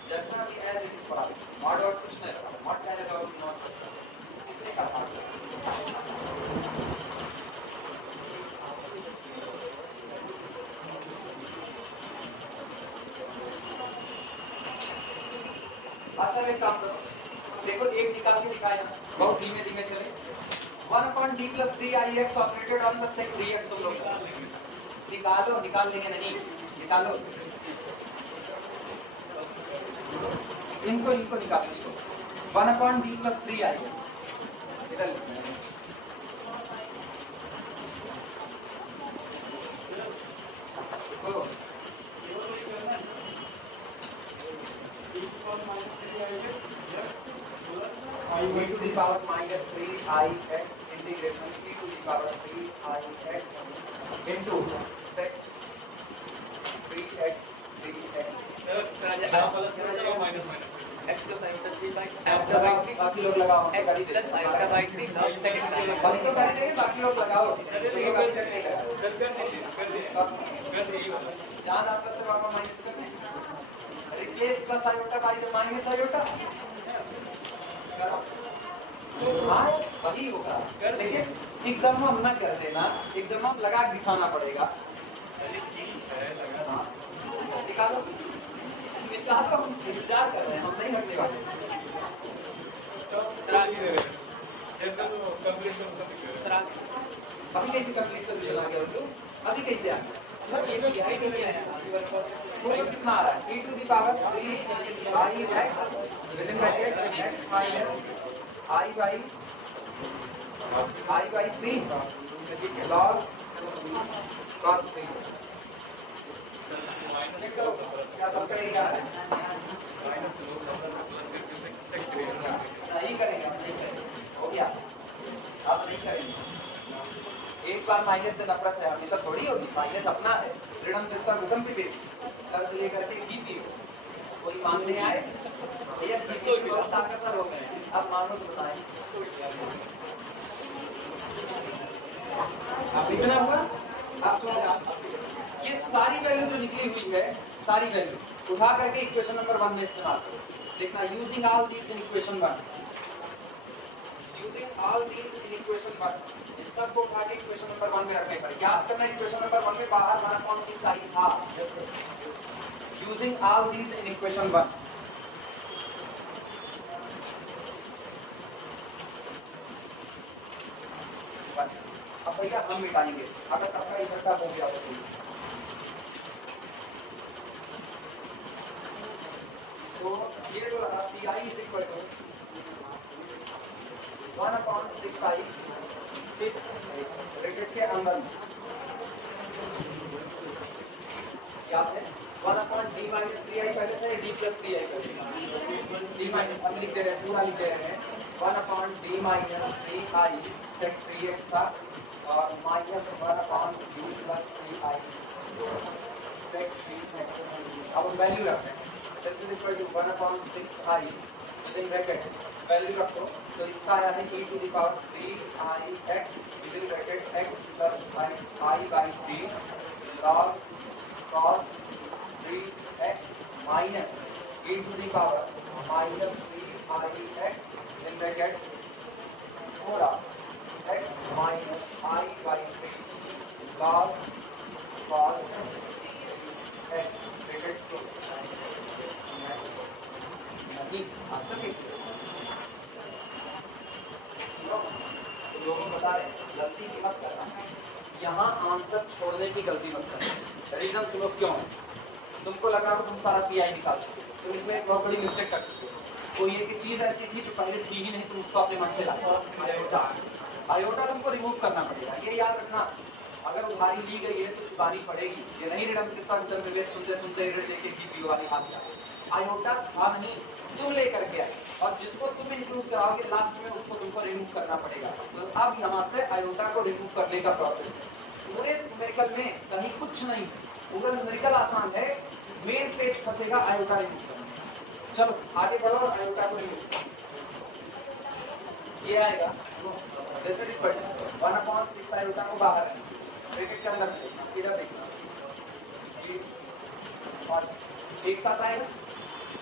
जैसा अभी एज इट इज पढ़ा, मॉड और कुछ नहीं लगा, मॉड क्या लगा नोट इसलिए कहा। अच्छा एक काम करो, देखो एक निकाल के दिखाया, बहुत धीमे धीमे चले। 1 upon d plus 3i x operated on the sec 3x तुम लोग निकालो, निकाल लेंगे नहीं, निकालो इनको निकालो इसको। 1 अपॉन d प्लस 3i इधर तो e to the power minus 3i x integration e to the power 3i x into sec 3x 3x x plus iota 3 by बाकी लोग लगाओ x plus iota by 3 log sec x iota by बस तो कर देंगे, बाकी लोग लगाओ, तो ये बात तक नहीं लगा जान आप प्लस से वापस माइनस करते हैं, replace plus iota bye minus iota करो, हाँ वही होगा। लेकिन एग्जाम में हम ना कर देना, एग्जाम में लगा के दिखाना पड़ेगा। निकालो निकालो, हम इंतजार कर रहे हैं, हम नहीं हटने वाले। सर आगे अभी कैसे कंप्लीट सोल्यूशन आ गया उनको? अभी कैसे आ गया? ये भी आई नहीं आया यूर प्रोसेस वो तो कितना आ रहा है? e to the power 3 i x within bracket x minus i by 3 log cos 3। Check करो क्या सबका यही आ रहा है? नहीं करेंगे, हम नहीं करेंगे, हो गया। अब नहीं करेंगे। एक बार माइनस से नफरत है, हमेशा थोड़ी होगी। माइनस अपना है, ऋणम तिरछा गुणम भी बेटी, कर्ज लेकर के ही पियो। कोई मांगने आए भैया किसको भी बहुत ताकतवर हो गए, अब मानो तो बताएं। अब इतना हुआ। आप सुनो, ये सारी वैल्यू जो निकली हुई है, सारी वैल्यू उठा करके इक्वेशन नंबर 1 में इस्तेमाल करो। देखना, using all these in equation 1, using all these in equation 1, इन सबको उठा के इक्वेशन नंबर 1 में रखने पड़े। याद करना, इक्वेशन नंबर 1 में बाहर 1.6 आई था। Using all these in equation 1, अब भैया हम मिटाएंगे अगर सबका इकट्ठा हो गया तो। तो ये जो रहा pi is equal to 1/6i bracket के अंदर क्या है 1/d-3i पहले थे, d+3i करेगा d माइनस हम लिख दे रहे हैं, पूरा लिख दे रहे हैं 1/d-3i sec 3x था और माइनस 1/d+3i sec 3x। अब हम वैल्यू रखते हैं, this is equal to 1/6i within bracket value रखो। तो इसका आया है e to the power 3ix within bracket x plus i by 3 log cos 3x minus e to the power minus 3ix within bracket 4 x minus i by 3 log cos x bracket close। नहीं answer कैसे लोगों बता रहे गलती की मत करना, यहाँ आंसर छोड़ने की गलती मत करना। रीजन सुनो क्यों है। तुमको लग रहा है तुम सारा पीआई निकाल चुके हो, तुम इसमें एक बहुत बड़ी मिस्टेक कर चुके हो। कोई एक चीज ऐसी थी जो पहले थी ही नहीं, तुम उसको अपने मन से लाए। आयोटा तुमको रिमूव करना पड़ेगा, ये याद रखना। अगर उधारी ली गई है तो चुकानी पड़ेगी। ये नहीं ऋणम कितना इंटरमीडिएट सुनते सुनते ऋण लेके की पी वाली हाथ जाए। आयोटा था नहीं, तुम लेकर के आए और जिसको तुम इंक्लूड कराओगे लास्ट में उसको तुमको रिमूव करना पड़ेगा। तो अब यहाँ से आयोटा को रिमूव करने का प्रोसेस है। पूरे न्यूमेरिकल में कहीं कुछ नहीं, पूरा न्यूमेरिकल आसान है, मेन पेज फंसेगा आयोटा रिमूव करना। चलो आगे बढ़ो और आयोटा को रिमूव करो। ये आएगा जैसे 1/6 आयोटा को बाहर ब्रैकेट के अंदर इधर देखना और एक साथ आएगा।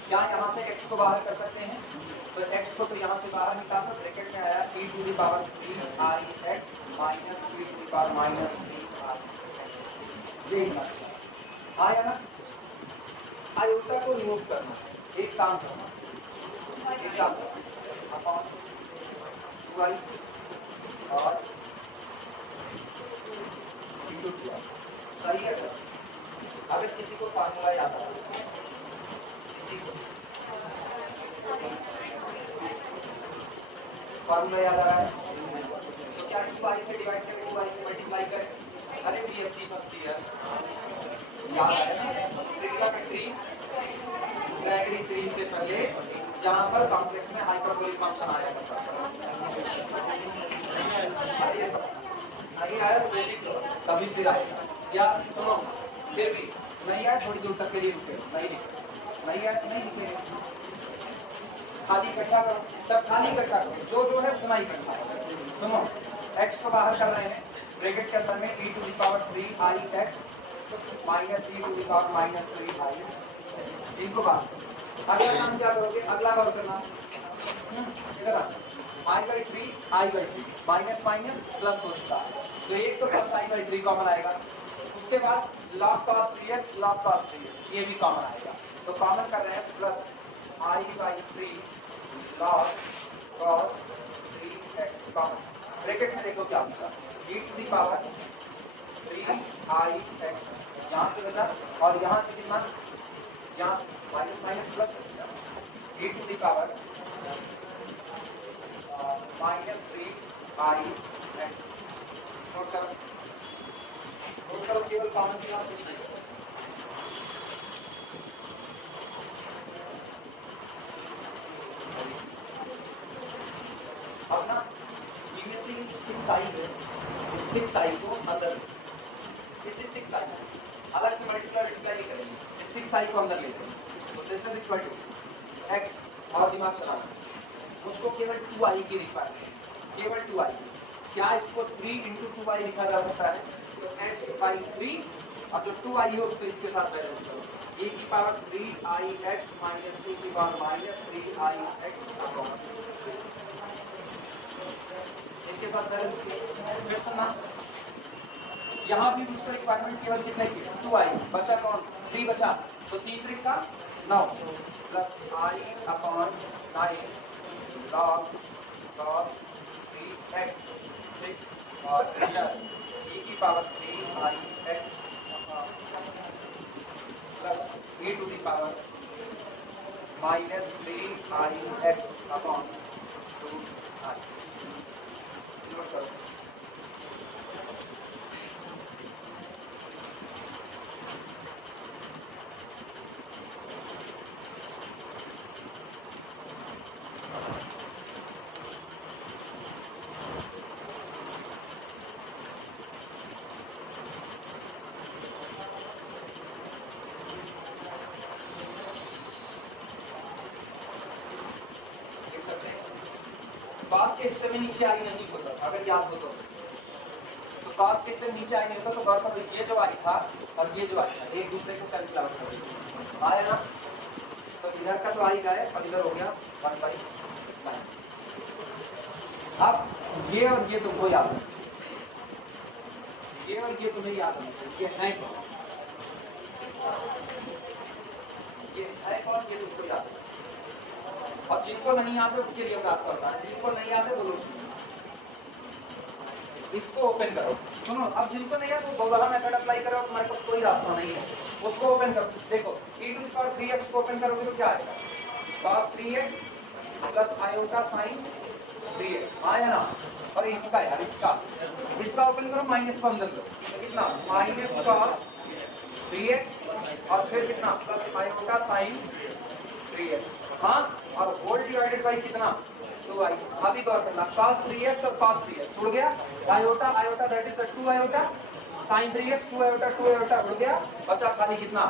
क्या यहाँ से x को बाहर कर सकते हैं, तो x को तो यहाँ से बाहर निकालना, ब्रैकेट में आया e to the power 3ix minus e to the power minus 3ix। देखना आया ना, आयोटा को रिमूव करना। एक काम करना, अपॉन 2i और into 2i सही है। अगर किसी को फार्मूला याद आ रहा है, फार्मूला याद आ रहा है तो क्या 2i से डिवाइड करके 2i से मल्टीप्लाई करें। अरे बीएससी फर्स्ट ईयर याद है ना, ट्रिग्नोमेट्री ग्रेगरी सीरीज से पहले जहां पर कॉम्प्लेक्स में हाइपरबोलिक फंक्शन आया करता था। नहीं आया तो लिख लो, कभी फिर आएगा। या सुनो फिर भी नहीं आया, थोड़ी दूर तक के लिए रुके, नहीं लिखे, नहीं आया तो नहीं लिखेंगे। खाली इकट्ठा करो, तब खाली इकट्ठा करो, जो है उतना ही इकट्ठा करो। सुनो x को बाहर कर रहे हैं, ब्रैकेट के अंदर में e to the power 3ix minus e to the power minus 3i इनको बाहर। अगला काम क्या करोगे, अगला गौर करना, इधर i by 3 minus minus plus सोचता है तो एक तो प्लस i by 3 कॉमन आएगा। उसके बाद log cos 3x ये भी कॉमन आएगा। तो कॉमन कर रहे हैं plus i by 3 log cos 3x X common bracket में देखो क्या बचा e to the power 3i x यहाँ से बचा और यहाँ से कितना यहाँ minus minus plus e to the power minus 3i x note करो केवल कॉमन की बात कुछ नहीं अब ना इनमें से 6i है इस 6i को अंदर इस 6i अलग से मल्टीप्लाई नहीं करेंगे इस 6i को अंदर लेते हैं तो this is equal to x और दिमाग चलाना मुझको केवल 2i की रिक्वायरमेंट केवल 2i क्या इसको 3 × 2i लिखा जा सकता है तो x/3 और जो 2i है उसको इसके साथ बैलेंस करो e की पावर 3ix माइनस e की पावर माइनस 3ix इनके साथ बैलेंस किया फिर सुनना यहाँ भी मुझको रिक्वायरमेंट केवल कितने की 2i बचा कौन 3 बचा तो 3 3 का 9 plus i/9 log cos 3x ठीक और e की power 3ix plus e to the power minus 3ix upon 2i note करो पास के हिस्से में नीचे आई नहीं होता अगर याद हो तो पास के हिस्से में नीचे आई नहीं होता तो गौर पर ये जो आई था और ये जो आई था एक दूसरे को कैंसिल आउट कर देते आया ना तो इधर का तो आई गए और इधर हो गया 1/9 अब ये और ये तुमको याद है ये और ये तुम्हें याद होना चाहिए ये है कौन ये है कौन ये तुमको याद है और जिनको नहीं आते उनके लिए रास्ता होता है जिनको नहीं आते वो लोग इसको ओपन करो सुनो अब जिनको नहीं आता वो दोबारा मेथड अप्लाई करो तुम्हारे पास कोई रास्ता नहीं है उसको ओपन करो देखो e to the power 3x को ओपन करोगे तो क्या आएगा cos 3x plus iota sin 3x आया ना और इसका यार इसका ओपन करो माइनस को अंदर करो तो कितना माइनस cos 3x और फिर कितना प्लस आयोटा sin 3x हाँ और होल डिवाइडेड बाई कितना 2i अभी गौर करना cos 3x और cos 3x उड़ गया iota that is the 2 iota sin 3x 2 iota उड़ गया बचा खाली कितना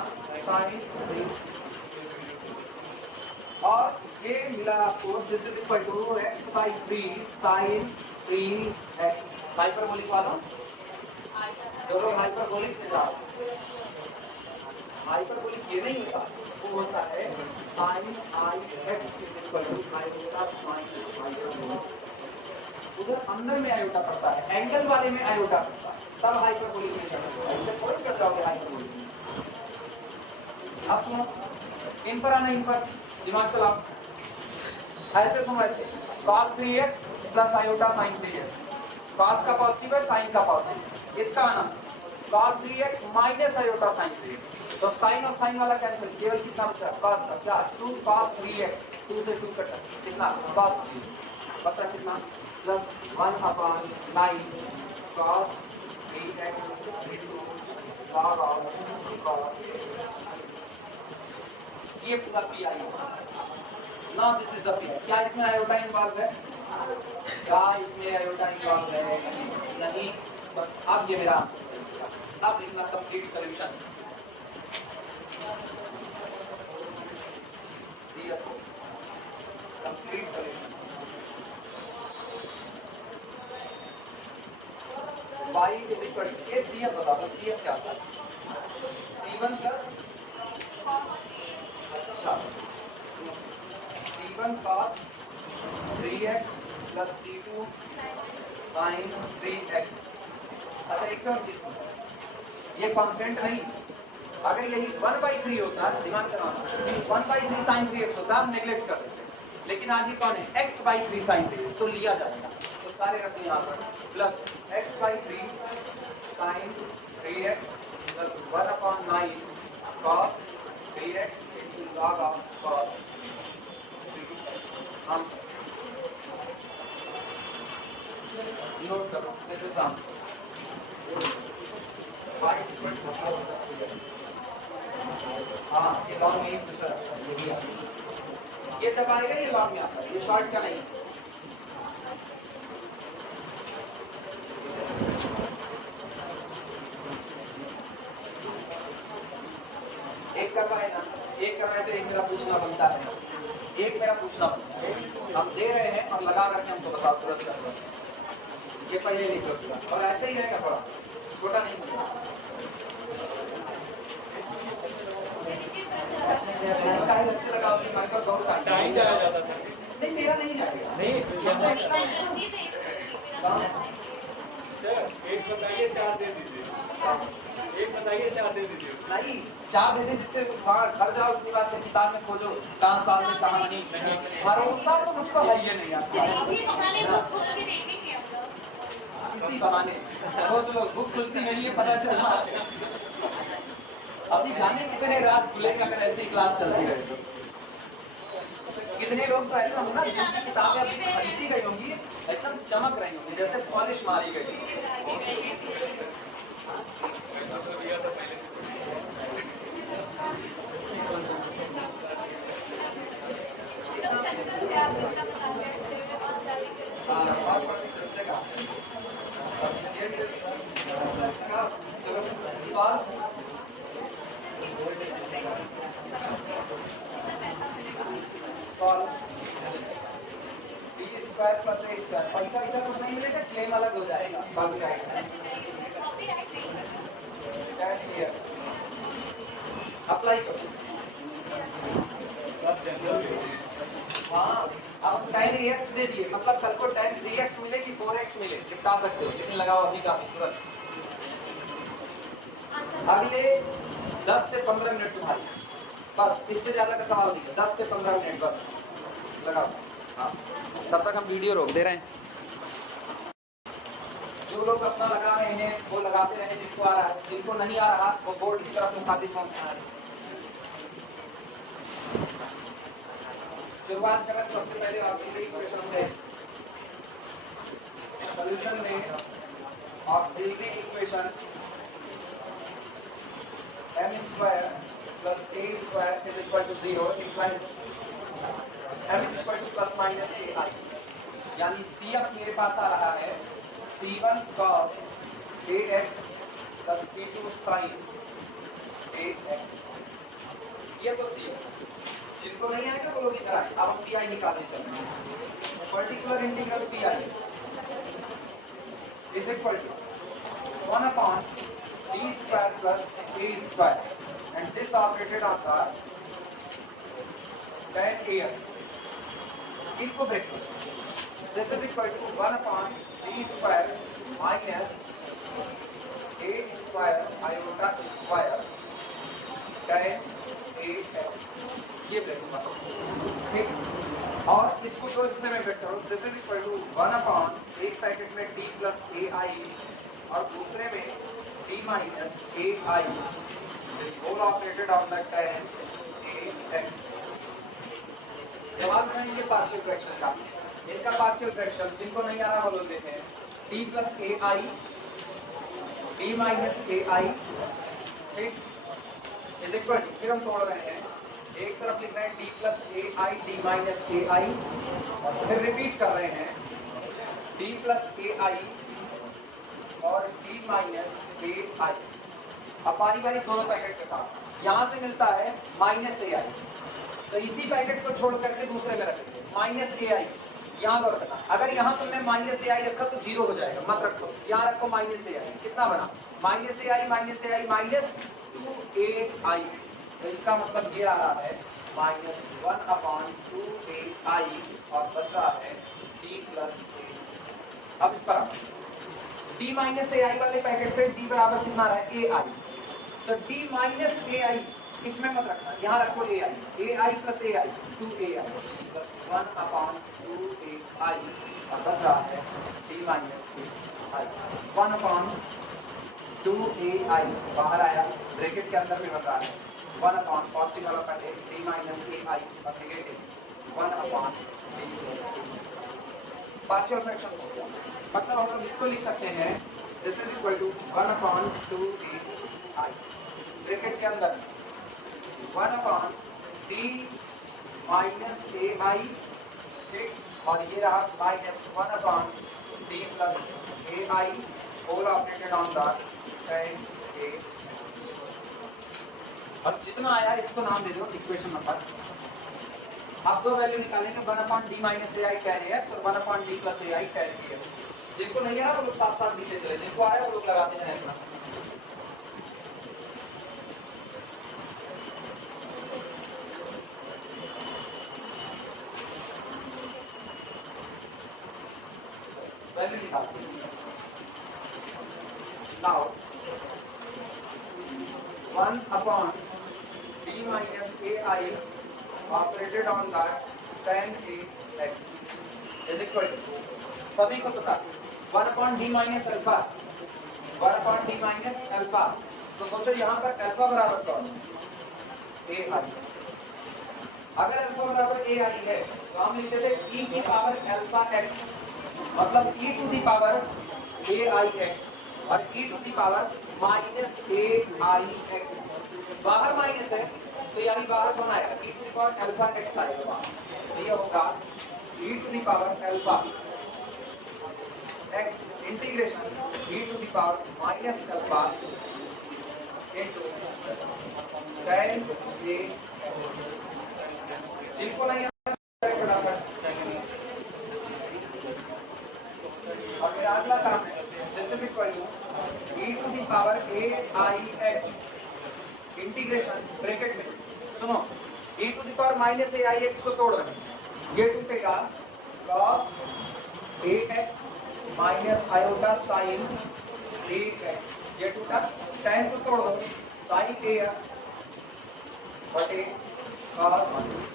sin 3 और ये मिला आपको this is equal to x/3 sin 3x hyperbolic वाला जो लोग हाइपरबोलिक में जाओ हाइपरबोलिक ये नहीं होता वो होता है sin ix is equal to iota sin उधर अंदर में आयोटा पड़ता है एंगल वाले में आयोटा पड़ता है तब हाइपरबोलिक में चढ़ता है इससे कोई चढ़ जाओगे हाइपरबोलिक में अब सुनो इन पर आना इन पर दिमाग चलाओ ऐसे सुनो ऐसे cos 3x plus iota sin 3x cos का पॉजिटिव है sin का पॉजिटिव इसका आना cos 3x minus iota sin 3x तो sin और sin वाला कैंसिल केवल कितना बचा cos का 4 2 cos 3x 2 से 2 कटा कितना cos 3 बचा कितना plus 1/9 cos 3x into log of cos ये पूरा P I now this is the P क्या इसमें आयोटा इन्वॉल्व है क्या इसमें आयोटा इन्वॉल्व है नहीं बस अब ये मेरा आंसर सही है अब लिखना complete solution complete solution y is equal to ये CF बता दो CF क्या था C1 प्लस अच्छा C1 cos 3x plus C2 sin 3x अच्छा एक और चीज ये कांस्टेंट नहीं अगर यही 1/3 होता दिमाग चलाना 1/3 sin 3x होता हम नेग्लेक्ट कर देते लेकिन आज ये कौन है x/3 sin 3x तो लिया जाएगा तो सारे रखते हैं यहाँ पर plus x/3 sin 3x plus 1/9 cos 3x into log of cos 3x answer note करो this is answer y equal to 0 हाँ ये लॉन्ग में ही पूछा जाता है ये जब आएगा ये लॉन्ग में आता है ये शॉर्ट का नहीं है एक करना है ना एक करना है तो एक मेरा पूछना बनता है एक मेरा पूछना बनता है हम दे रहे हैं और लगा करके हमको बताओ तुरंत कर दो ये पहले लिख लो पूरा और ऐसे ही रहेगा थोड़ा छोटा नहीं होगा अच्छे लगाओगे हमारे पास बहुत टाइम जाया जाता था नहीं मेरा नहीं जाएगा नहीं सर एक बताइए 4 दे दीजिए एक बताइए 4 दे दीजिए नहीं 4 दे दे जिससे वहाँ घर जाओ उसके बाद फिर किताब में खोजो कहाँ साल में कहाँ नहीं भरोसा तो मुझको है ये नहीं आता इसी बहाने सोच लो बुक खुलती नहीं है पता चल रहा है अभी जाने कितने रात खुलेगा अगर ऐसी क्लास चलती रहे तो कितने लोग तो ऐसा होगा जिनकी किताबें अभी खरीदी गई होंगी एकदम चमक रही होंगी जैसे पॉलिश मारी गई चलो solve b square plus a square पैसा वैसा कुछ नहीं मिलेगा क्लेम अलग हो जाएगा कॉपीराइट अप्लाई करो हाँ अब tan x दे दिए मतलब कल को tan 3x मिले कि 4x मिले निपटा सकते हो लेकिन लगाओ अभी काफी तुरंत अगले 10 से 15 मिनट तुम्हारी बस इससे ज्यादा का सवाल नहीं है 10 से 15 मिनट बस लगाओ हाँ तब तक हम वीडियो रोक दे रहे हैं जो लोग अपना लगा रहे हैं वो लगाते रहे जिनको आ रहा है जिनको नहीं आ रहा वो बोर्ड की तरफ मुखातिब पहुंचना है शुरुआत करें सबसे पहले ऑक्सिलरी इक्वेशन से सॉल्यूशन में auxiliary equation m square plus a square is equal to 0 implies m is equal to plus minus ai यानी CF मेरे पास आ रहा है C1 cos ax plus C2 sin ax ये तो CF जिनको नहीं आएगा वो लोग इधर आए अब हम PI निकालने चलते हैं particular integral PI is equal to 1 upon d square plus a square and this operated on the tan ax इनको break this is equal to 1 upon d square minus a square iota square tan ax ये break ठीक और इसको दो हिस्से में break करो this is equal to 1 upon एक पैकेट में d plus ai और दूसरे में d minus ai this whole operated on the tan ax सवाल में ये पार्शियल फ्रैक्शन का इनका पार्शियल फ्रैक्शन जिनको नहीं आ रहा वो लोग देते हैं d plus ai d minus ai ठीक इज इक्वल टू फिर हम तोड़ रहे हैं एक तरफ लिख रहे हैं d plus ai d minus ai और फिर रिपीट कर रहे हैं d plus ai और d minus ai अब बारी बारी दोनों पैकेट के साथ यहाँ से मिलता है माइनस ai तो इसी पैकेट को छोड़ करके दूसरे में रखेंगे माइनस ai यहाँ पर रखना अगर यहाँ तुमने माइनस ai रखा तो जीरो हो जाएगा मत रखो यहाँ रखो माइनस ai कितना बना माइनस ai माइनस 2ai तो इसका मतलब ये आ रहा है -1/2ai और बच रहा है d plus a अब इस पर d minus ai वाले पैकेट से d बराबर कितना रहा है ai तो d minus ai इसमें मत रखना, यहाँ रखो ए आई plus A I 2ai plus 1/2ai और बच रहा है d minus A I 1/2ai बाहर आया, ब्रैकेट के अंदर भी बन रहा है 1 पॉजिटिव वाला पहले d माइनस ए आई और नेगेटिव 1/d पार्शियल फ्रैक्शन हो गया। मतलब हम लोग इसको लिख सकते हैं this is equal to 1/2ai bracket के अंदर 1/d माइनस ए आई, ठीक, और ये रहा minus 1/d plus A I whole operated on the tan a। अब जितना आया इसको नाम दे दो इक्वेशन नंबर। अब दो वैल्यू निकालेंगे 1/d minus A I tan x और 1/d plus A I tan bx। जिनको नहीं है ना वो लोग साथ साथ लिखे चले, जिनको आया वो लोग लगाते हैं अपना। वैल्यू निकालते हैं। Now 1/d minus ai operated on that tan ax is equal to, सभी को पता 1/d minus alpha 1/d minus alpha, तो सोचो यहाँ पर अल्फा बराबर कौन ए आई। अगर अल्फा बराबर ए आई है तो हम लिखते थे e की पावर अल्फा एक्स, मतलब e to the power A I X और e to the power minus A I X. बाहर माइनस है तो यानी बाहर कौन आएगा e to the power alpha X आएगा, तो ये होगा e to the power alpha X integration e to the power minus alpha into tan a। जिनको नहीं और मेरा अगला काम है जैसे भी पढ़िए e to the power A I X integration bracket में, सुनो e to the power minus A I x को तोड़ रहे हैं, ये टूटेगा cos A x minus iota sine A X, ये टूटा, tan को तोड़ दो साइन ए एक्स बटे cos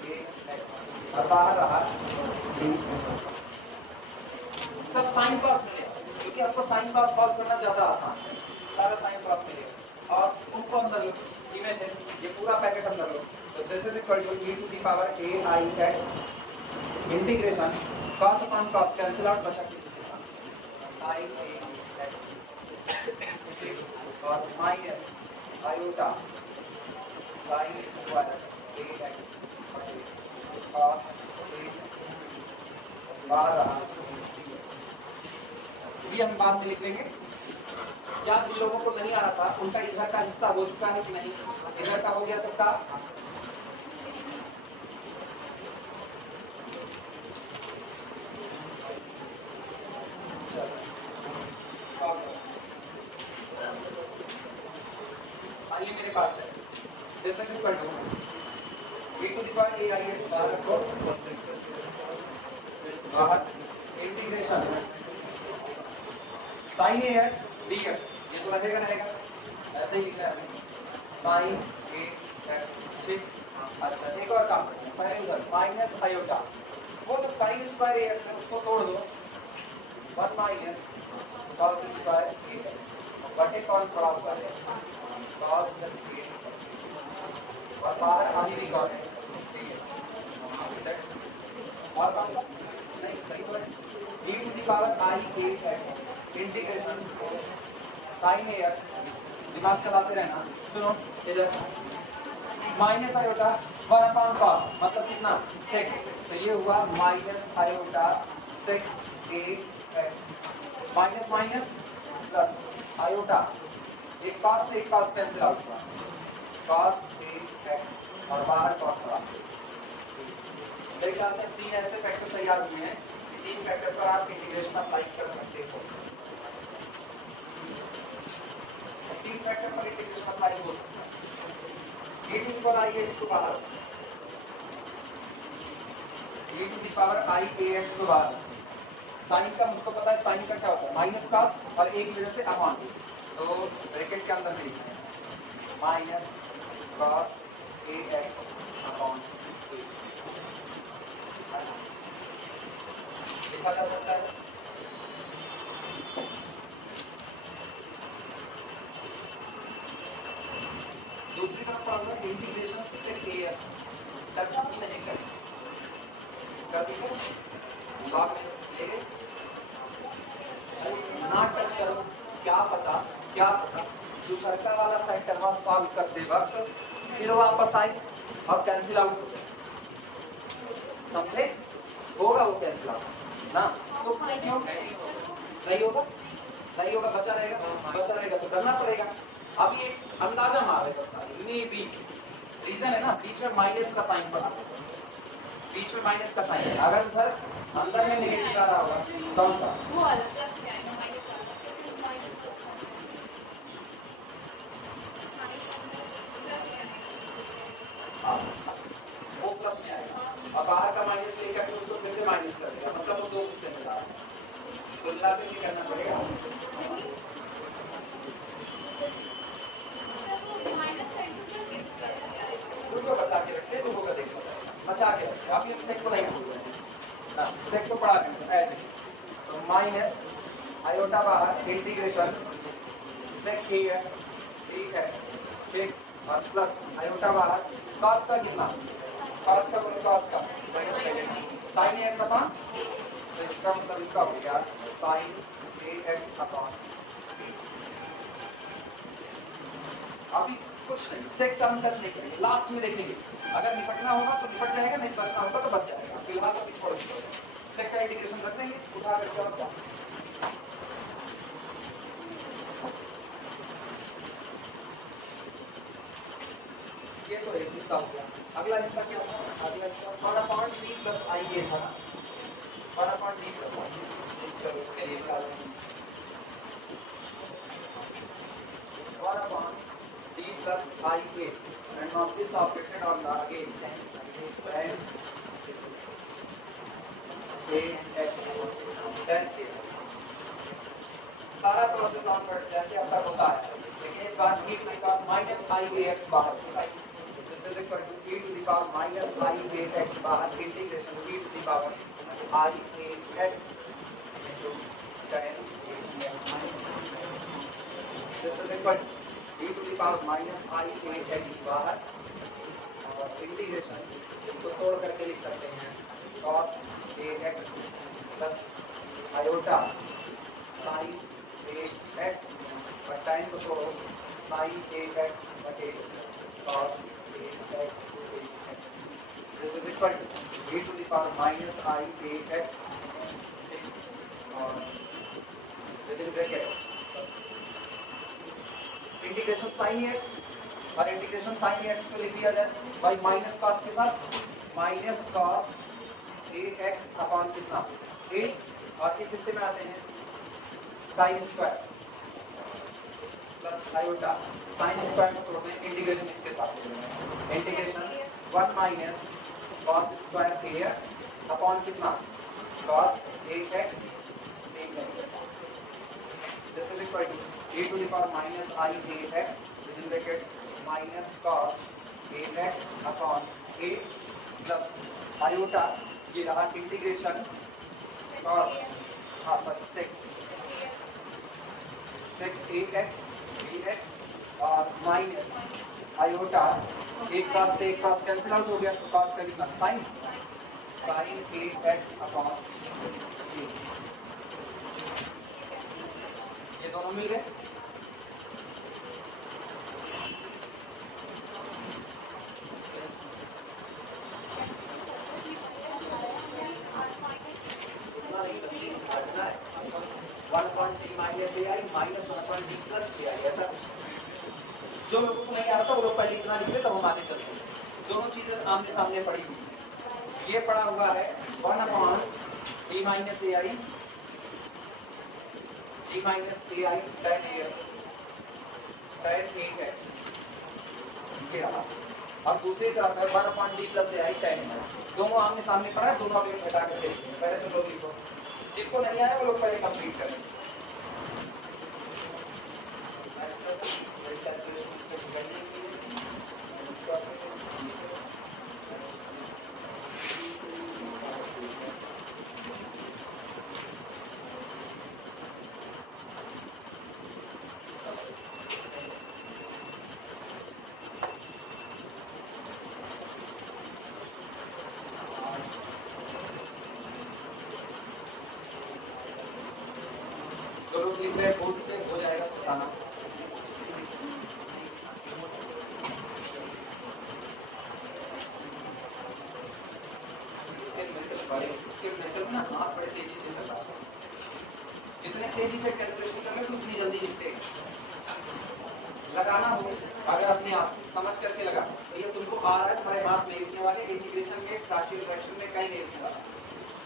ए एक्स और बाहर रहा d। सब साइन कॉस मिलेगा क्योंकि आपको साइन कॉस सॉल्व करना ज्यादा आसान है, सारा साइन कॉस मिलेगा और उनको अंदर लो, इनमें से ये पूरा पैकेट अंदर लो, तो this is equal to e to the power A I X integration cos upon cos cancel out, बचा कितना साइन ए एक्स और minus iota sine square A X cos A X बाहर ये हम बाद में लिख लेंगे। क्या जिन लोगों को नहीं आ रहा था उनका इधर का हिस्सा हो चुका है कि नहीं, इधर का हो गया सबका? आइए मेरे पास है जैसा कि पढ़ लो e to the power A I X बाहर रखो, बाहर इंटीग्रेशन साइन ए एक्स डी एक्स, ये तो रहेगा ऐसे ही लिखना है साइन ए एक्स, ठीक। अच्छा एक और काम करते हैं, पहले इधर माइनस आयोटा, वो जो साइन स्क्वायर ए एक्स है उसको तोड़ दो 1 minus cos square A X बटे कौन पड़ा हुआ है कॉस ए एक्स और बाहर आखिरी कौन है डी एक्स और कौन सा नहीं सही तो है e to the power i a x integration sine A x, दिमाग चलाते रहना। सुनो इधर माइनस आयोटा 1 कॉस मतलब कितना सेक, तो ये हुआ minus iota sec a x minus minus plus iota, एक कॉस से एक कॉस कैंसिल आउट हुआ कॉस ए एक्स और बाहर कॉस हुआ। मेरे ख्याल से 3 ऐसे फैक्टर तैयार हुए हैं कि 3 फैक्टर पर आप इंटीग्रेशन अप्लाई कर सकते हो, 3 फैक्टर पर इंटीग्रेशन अप्लाई हो सकता है। e to the power i x को बाहर, e to the power i a x को बाहर, साइन का मुझको पता है साइन का क्या होता है माइनस कॉस और एक वजह से अपॉन, तो ब्रैकेट के अंदर में लिखना है minus cos A x upon लिखा जा सकता है। दूसरी तरफ पढ़ूंगा integration sec a x touch भी नहीं कर दीजिए लॉग में ले गए ना टच करो। क्या पता जो सर्कल वाला फैक्टर वहां सॉल्व करते वक्त फिर वापस आई और कैंसिल आउट समझे होगा वो कैंसिल आउट ना तो क्यों नहीं होगा बचा रहेगा तो करना पड़ेगा। अभी एक अंदाजा मारे बस मे बी रीजन है ना बीच में माइनस का साइन पड़ा बीच में माइनस का साइन है अगर उधर अंदर में नेगेटिव आ रहा होगा कौन सा वो वाला प्लस में आएगा माइनस वाला वो प्लस में आएगा और बाहर का माइनस लेकर के उसको फिर से माइनस कर देगा मतलब वो दो हिस्से में जा रहा है तो मिला के करना पड़ेगा। दोनों बचा के रखते दोनों का देखो बचा के रखते अभी हम सेक को नहीं भूल रहे हैं सेक को पढ़ा देंगे एज तो माइनस आयोटा बाहर इंटीग्रेशन सेक ए एक्स ठीक और प्लस आयोटा बाहर कॉस का कितना कॉस का साइन एक्स अपॉन तो इसका मतलब इसका हो गया साइन ए एक्स अपॉन अभी कुछ नहीं सेक का हम टच नहीं करेंगे लास्ट में देखेंगे अगर निपटना होगा तो निपट जाएगा नहीं बचना होगा तो बच जाएगा फिलहाल तो छोड़ दीजिए सेक का इंटीग्रेशन रख देंगे उठा करके और क्या ये तो एक हिस्सा हो गया अगला हिस्सा क्या होगा अगला हिस्सा 1/d प्लस आई ये था 1/d प्लस आई चलो इसके लिए निकाल लेंगे 1/d plus IA and now this operated on the again tan AX tan सारा प्रोसेस ऑन पर जैसे अब तक होता है लेकिन इस बार e to the power minus IAX बाहर this is equal to e to the power minus IAX बाहर integration e to the power IAX into tan this is equal to e to the power minus IAX बाहर और integration इसको तोड़ करके लिख सकते हैं cos AX plus iota sin AX और टाइम को तोड़ो sin AX बटे cos AX this is equal to e to the power minus IAX और within bracket integration sin x और इंटीग्रेशन sin x को लिख दिया जाए बाई माइनस cos के साथ माइनस cos ax अपॉन कितना a और इस हिस्से में आते हैं sin square plus iota sin square को तोड़ते हैं इंटीग्रेशन इसके साथ integration 1 minus cos square ax upon कितना cos ax dx this is equal to e to the power minus IAX within bracket minus cos AX upon A plus iota ये रहा integration cos sec AX dx और minus iota एक cos से एक cos cancel out हो गया तो cos का कितना sin AX upon A ये दोनों मिल गए ऐसा कुछ जो लोगों को नहीं आ रहा था वो लोग पहले इतना लिख ले तब हम आगे चलते हैं दोनों चीजें आमने सामने पड़ी हुई ये पड़ा हुआ है 1/d minus AI d minus AI tan AX ये रहा और दूसरी तरफ है 1/d plus AI tan AX दोनों आमने सामने पड़ा है दोनों अभी हटा कर देखते हैं पहले तो लोग लिखो जिनको नहीं आया वो लोग पहले कंप्लीट करें कैलकुलेशन इसको करने के लिए बताना। इसके मेथड ना हाथ बड़े तेजी से चल रहा है, जितने तेजी से कैलकुलेशन करोगे उतनी जल्दी निपटेगा। लगाना हो अगर अपने आप से समझ करके लगा, तो ये तुमको आ रहा है, तुम्हारे हाथ नहीं रुकने वाले, इंटीग्रेशन में पार्शियल फ्रैक्शन में कहीं नहीं रुकने वाला।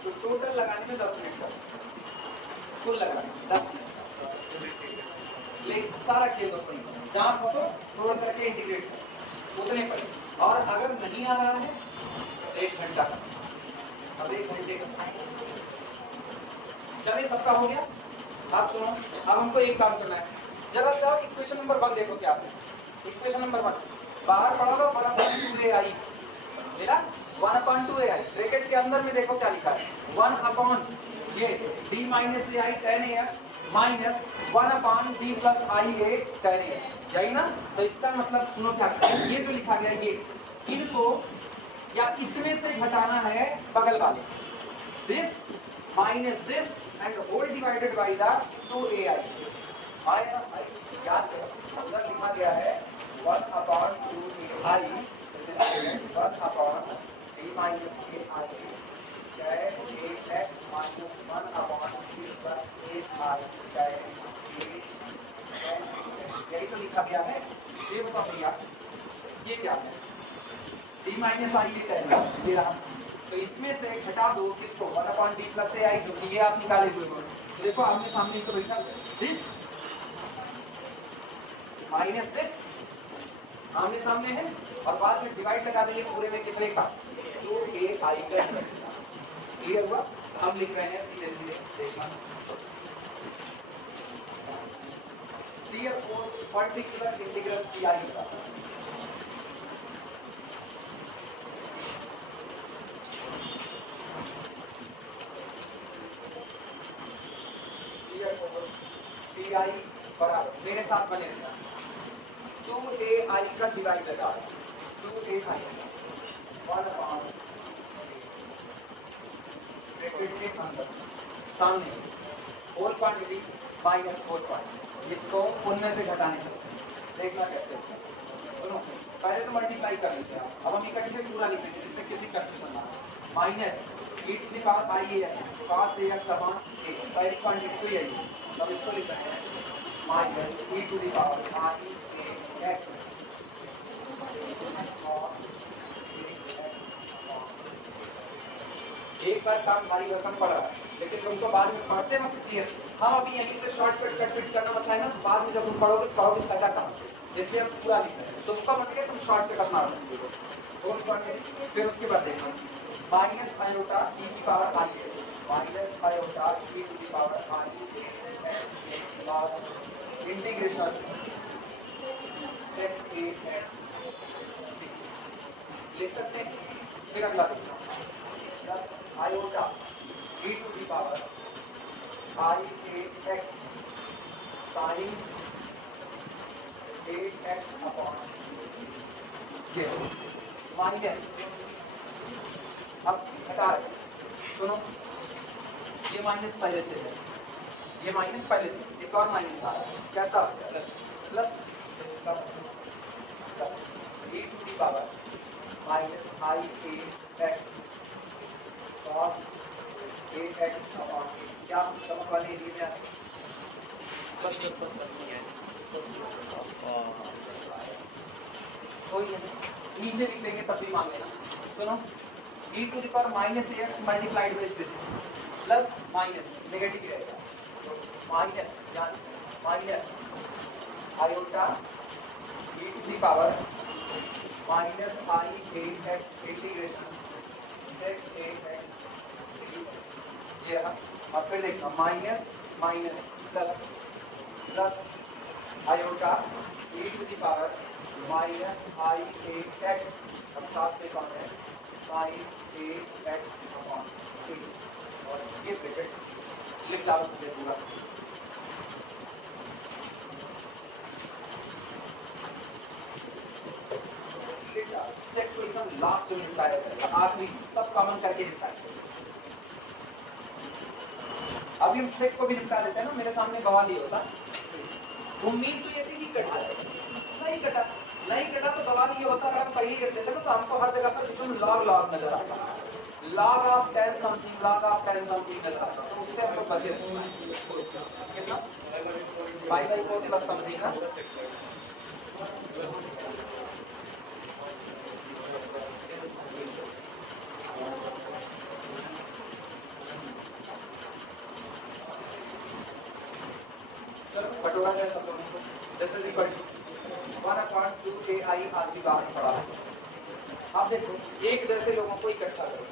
तो टोटल लगाने में 10 मिनट का, फुल लगाने में 10 मिनट, लेकिन सारा खेल बस वही जहाँ फंसो तोड़ करके इंटीग्रेट करो उतने पर। और अगर नहीं आ रहा है तो 1 घंटा का, अब 1 घंटे का चलिए सबका हो गया। आप सुनो, अब हमको एक काम करना है, जरा जाओ इक्वेशन नंबर 1 देखो क्या है। इक्वेशन नंबर 1 बाहर पढ़ा लो, 1/2ai मिला, 1/2ai ब्रैकेट के अंदर में देखो क्या लिखा है, 1 अपॉन ये d minus ai tan ax minus 1 upon d plus ia tan ax, यही ना। तो इसका मतलब सुनो क्या है, ये जो लिखा गया ये इनको या इसमें से घटाना है बगल वाले, this minus this and whole divided by the 2ai। आया याद करो, अंदर लिखा गया है 1 upon 2ai 1 upon d minus ai tan ax minus 1 upon d plus ai tan यही तो लिखा गया है। ये बताओ भैया ये क्या है, d माइनस आई tan ये रहा, तो इसमें से घटा दो किसको, 1 अपॉन d प्लस ai जो कि ये आप निकाले हुए हो। तो देखो आमने सामने तो बैठा दिस माइनस दिस आमने सामने है, और बाद में डिवाइड लगा देंगे पूरे में कितने का, 2ai का। क्लियर हुआ। हम लिख रहे हैं सीधे सीधे देखना, क्लियर पर्टिकुलर इंटीग्रल pi का pi बराबर, मेरे साथ बने रहना, 2ai का डिवाइड लगा 2ai 1 अपॉन ब्रैकेट के अंदर सामने whole quantity minus whole quantity, इसको उनमें से घटाने चाहिए। देखना कैसे होता है, सुनो पहले तो मल्टीप्लाई कर लेते हैं, अब हम इकट्ठे पूरा लिखेंगे जिससे किसी कंफ्यूजन ना हो। Minus e to the power i ax cos ax upon a, पहली क्वांटिटी तो यही, अब इसको लिख रहे हैं minus e to the power i ax cos एक बार काम भारी भरकम पड़ रहा है, लेकिन तुमको बाद में पढ़ते वक्त क्लियर, हम अभी यहीं से शॉर्टकट कट करना बचा है ना, तो बाद में जब तुम पढ़ोगे कटा कहाँ से, इसलिए हम पूरा लिख रहे हैं। तुमका मतलब तुम शॉर्टकट अपना सकते हो। फिर उसके बाद देखना माइनस आयोटा e की power i minus iota e to the power i और इंटीग्रेशन सेक ax लिख सकते हैं। फिर अगला देखना plus iota e to the power i ax sin ax upon ये माइनस, अब हटा रहे सुनो, ये माइनस पहले से है, ये माइनस पहले से, एक और माइनस आ रहा है, कैसा प्लस प्लस इसका plus e to the power minus i ax cos ax upon क्या चमक वाले लिए जाए बस नहीं है, कोई नहीं, नीचे लिख देंगे तब भी मान लेना। सुनो e to the power minus ax multiplied with this plus minus negative रहेगा, माइनस यानी minus iota e to the power minus i ax integration sec ax ये रहा। और फिर देखना minus minus plus plus iota e to the power minus i ax और साथ में कौन है sin ax अपॉन a, और ये ब्रैकेट लिख डालो पूरा। सेट को एकदम लास्ट में निपटाया जाएगा, आखिरी सब कॉमन करके निपटाया। अभी हम सेट को भी निपटा देते हैं ना, मेरे सामने गवा दिया होता उम्मीद तो ये थी कि कट जाए, नहीं कटा। नहीं कटा तो सवाल ये होता अगर हम पहले ही करते थे ना तो हमको हर जगह पर कुछ लॉग लॉग नजर आता, log of 10 something, log of 10 something नजर आता, तो उससे हम लोग बचे थे। कितना 5/4 प्लस समथिंग ना। बटोरा जाए सब लोगों को। This is equal to 1/2 AI आज भी बाहर पड़ा है। आप देखो एक जैसे लोगों को इकट्ठा करो,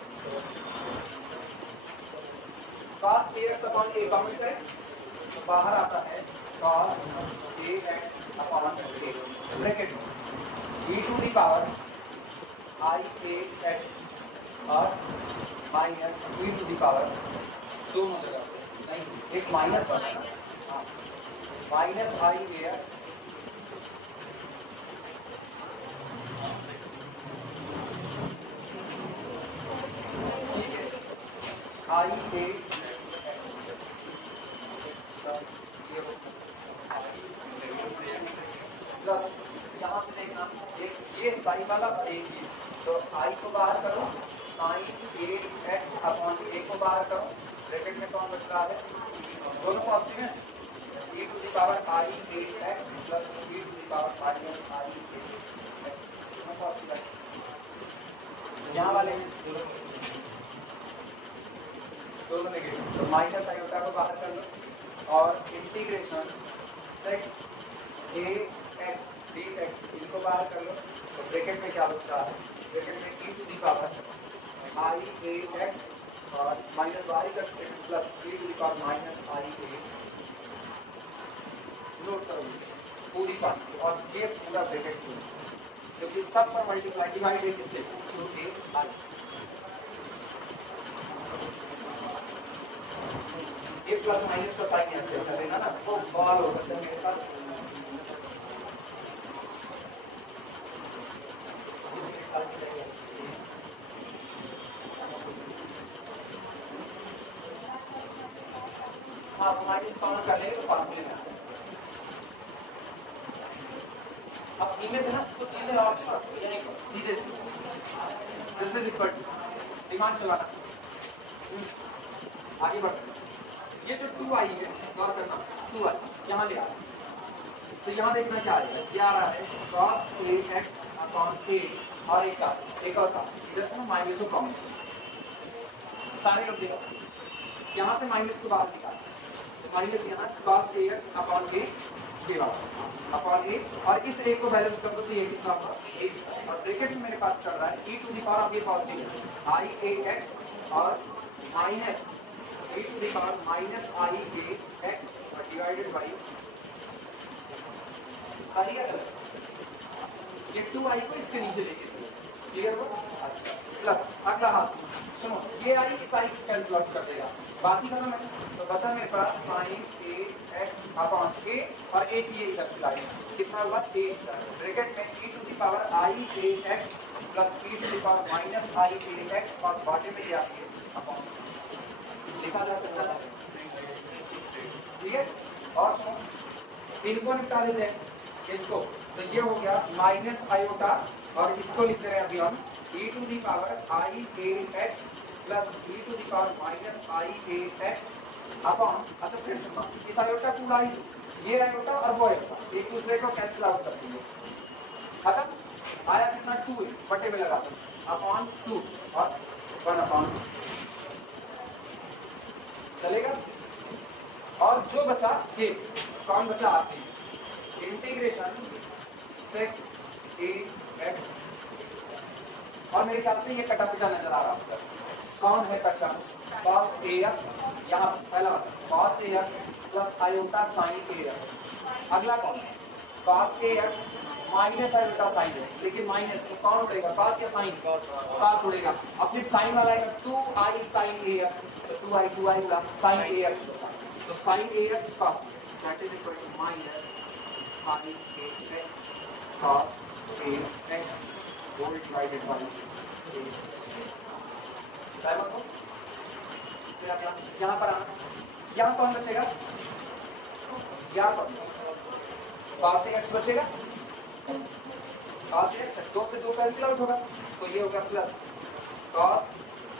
cos AX upon A common करें तो बाहर आता है cos AX upon A bracket में e to the power I8x और minus e to the power दोनों जगह से नहीं, एक माइनस वाला है हाँ, माइनस I8x प्लस यहाँ से देखना एक ये साइन वाला और एक ये, तो आई को बाहर करो, साइन 8x अपॉन a को बाहर करो, ब्रैकेट में कौन बच रहा है, दोनों पॉजिटिव हैं, e to the power I8x plus e to the power minus I8x दोनों पॉजिटिव है। यहाँ वाले दोनों नेगेटिव, तो माइनस आयोटा को बाहर कर लो और इंटीग्रेशन सेक ax dx इनको बाहर कर लो, तो ब्रैकेट में क्या बच रहा है, ब्रैकेट में e to the power I8x और माइनस बाहर कर चुके हैं plus e to the power minus I8 note करो पूरी क्वांटिटी और ये पूरा ब्रैकेट क्योंकि सब पर मल्टीप्लाई डिवाइड है किससे, टू ए आई। ये प्लस माइनस का साइन यहाँ पे कर देना ना, तो बॉल हो सकता है मेरे साथ। हाँ माइनस काउंट कर लेंगे तो फॉर्मूले में अब इनमें से ना कुछ चीजें और चला यानी सीधे दिस इज इक्वल टू डिमांड चलाना आगे बढ़, ये जो 2i है गौर करना 2i यहाँ ले आ रहा है तो यहाँ देखना क्या आएगा, ये आ रहा है cos AX अपॉन A और एक और का इधर से ना माइनस को कॉमन सारे लोग देखो यहाँ से माइनस को बाहर निकाल तो माइनस यहाँ cos AX अपॉन A ये वाला अपॉन A और इस A को बैलेंस कर दो तो ये कितना होगा a और ब्रैकेट में मेरे पास चल रहा है e टू दी पावर अब ये पॉजिटिव है I8x और minus e to the power minus I8x divided by सही है गलत, ये 2i को इसके नीचे लेके चलो क्लियर हो। अच्छा प्लस अगला हाथ सुनो ये आई इस आई कैंसिल आउट कर देगा, बाकी खत्म है तो बचा मेरे पास साइन AX अपॉन A और एक ये इधर से लाएंगे कितना हुआ a ब्रैकेट में e to the power I8x plus e to the power minus I8x और बॉडी में ये आती है अपॉन लिखा जा सकता है क्लियर। और सुनो इनको निपटा देते हैं इसको, तो ये हो गया माइनस आयोटा और इसको लिख दे रहे हैं अभी हम e to the power I8x plus e to the power minus I8x upon अच्छा फिर सुनना इस आयोटा को लाई ये आयोटा और वो आयोटा एक दूसरे को कैंसिल आउट कर देंगे खत्म आया कितना 2 बटे में लगा दो अपॉन 2 और 1 अपॉन चलेगा और जो बचा के कौन बचा आती इंटीग्रेशन सेक AX और मेरे ख्याल से ये कटा पिटा नजर आ रहा है कौन है पहचान cos AX यहाँ पहला cos AX plus iota sin AX अगला कौन है cos AX minus iota sin AX लेकिन माइनस तो कौन उड़ेगा cos या sin cos उड़ेगा अब फिर sin वाला है 2i sin AX तो 2i उड़ा sin AX तो sin AX cos AX that is equal to minus sin AX cos AX whole divided by सहमत हो। फिर आप यहाँ पर आना, यहाँ कौन बचेगा यहाँ पर cos ax बचेगा, cos ax 2 से 2 कैंसिल आउट होगा, तो ये होगा plus cos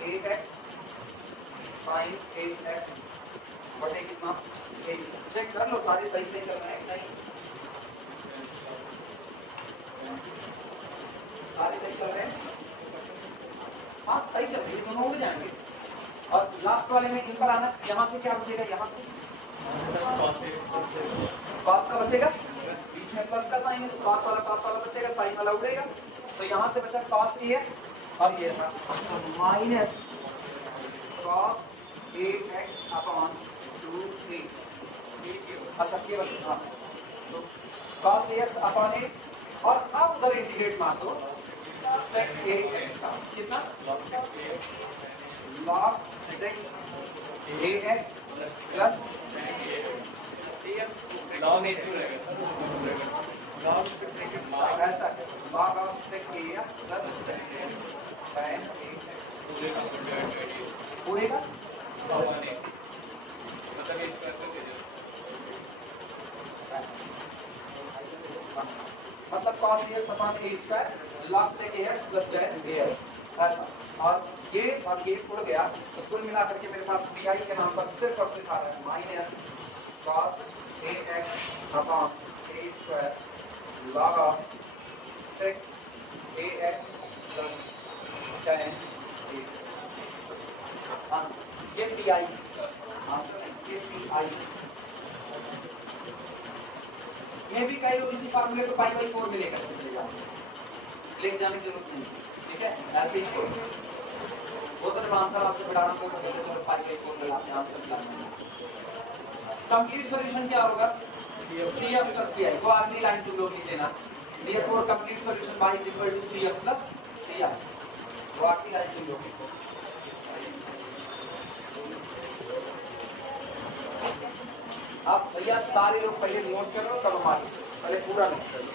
ax sin ax बटे कितना a। चेक कर लो सारे सही से चल रहे हैं नहीं, सारे सही चल रहे हैं, हाँ सही चल रही है, दोनों उड़ जाएंगे। और लास्ट वाले में इन पर आना, यहाँ से क्या बचेगा, यहाँ से cos का बचेगा, बीच में प्लस का साइन है तो cos वाला बचेगा, साइन वाला उड़ेगा, तो यहाँ से बचा cos ax और ये था minus cos ax upon 2a। अच्छा ये बचा, हाँ तो cos ax अपॉन a, और अब उधर इंटीग्रेट मार दो sec ax का कितना log sec ax plus log a to रहेगा लॉग ऐसा log of sec ax plus tan पूरे का मतलब ये स्क्वायर करके दे मतलब cos ax upon a square log sec ax plus tan ax ऐसा, और ये उड़ गया, तो कुल मिलाकर के मेरे पास pi के नाम पर सिर्फ और सिर्फ आ रहा है minus cos ax upon a square log of sec ax plus tan ax। Answer ये pi, आंसर ये pi। ये भी कई लोग इसी फार्मूले को पाई बाई 4 में लेकर चले जाते हैं, लेके जाने की जरूरत नहीं, ठीक है, ऐसे ही छोड़ो। वो तो जब आंसर आपसे बढ़ाना तो कहते चलो पाई बाई 4 में आपने आंसर निकालना। कंप्लीट सॉल्यूशन क्या होगा, CF प्लस PI, वो आखिरी लाइन तुम लोग लिख देना, therefore complete solution y is equal to CF plus PI, वो आखिरी लाइन तुम लोग लिखो। अब भैया सारे लोग पहले नोट कर लो, तब हमारी पहले पूरा नोट कर लो।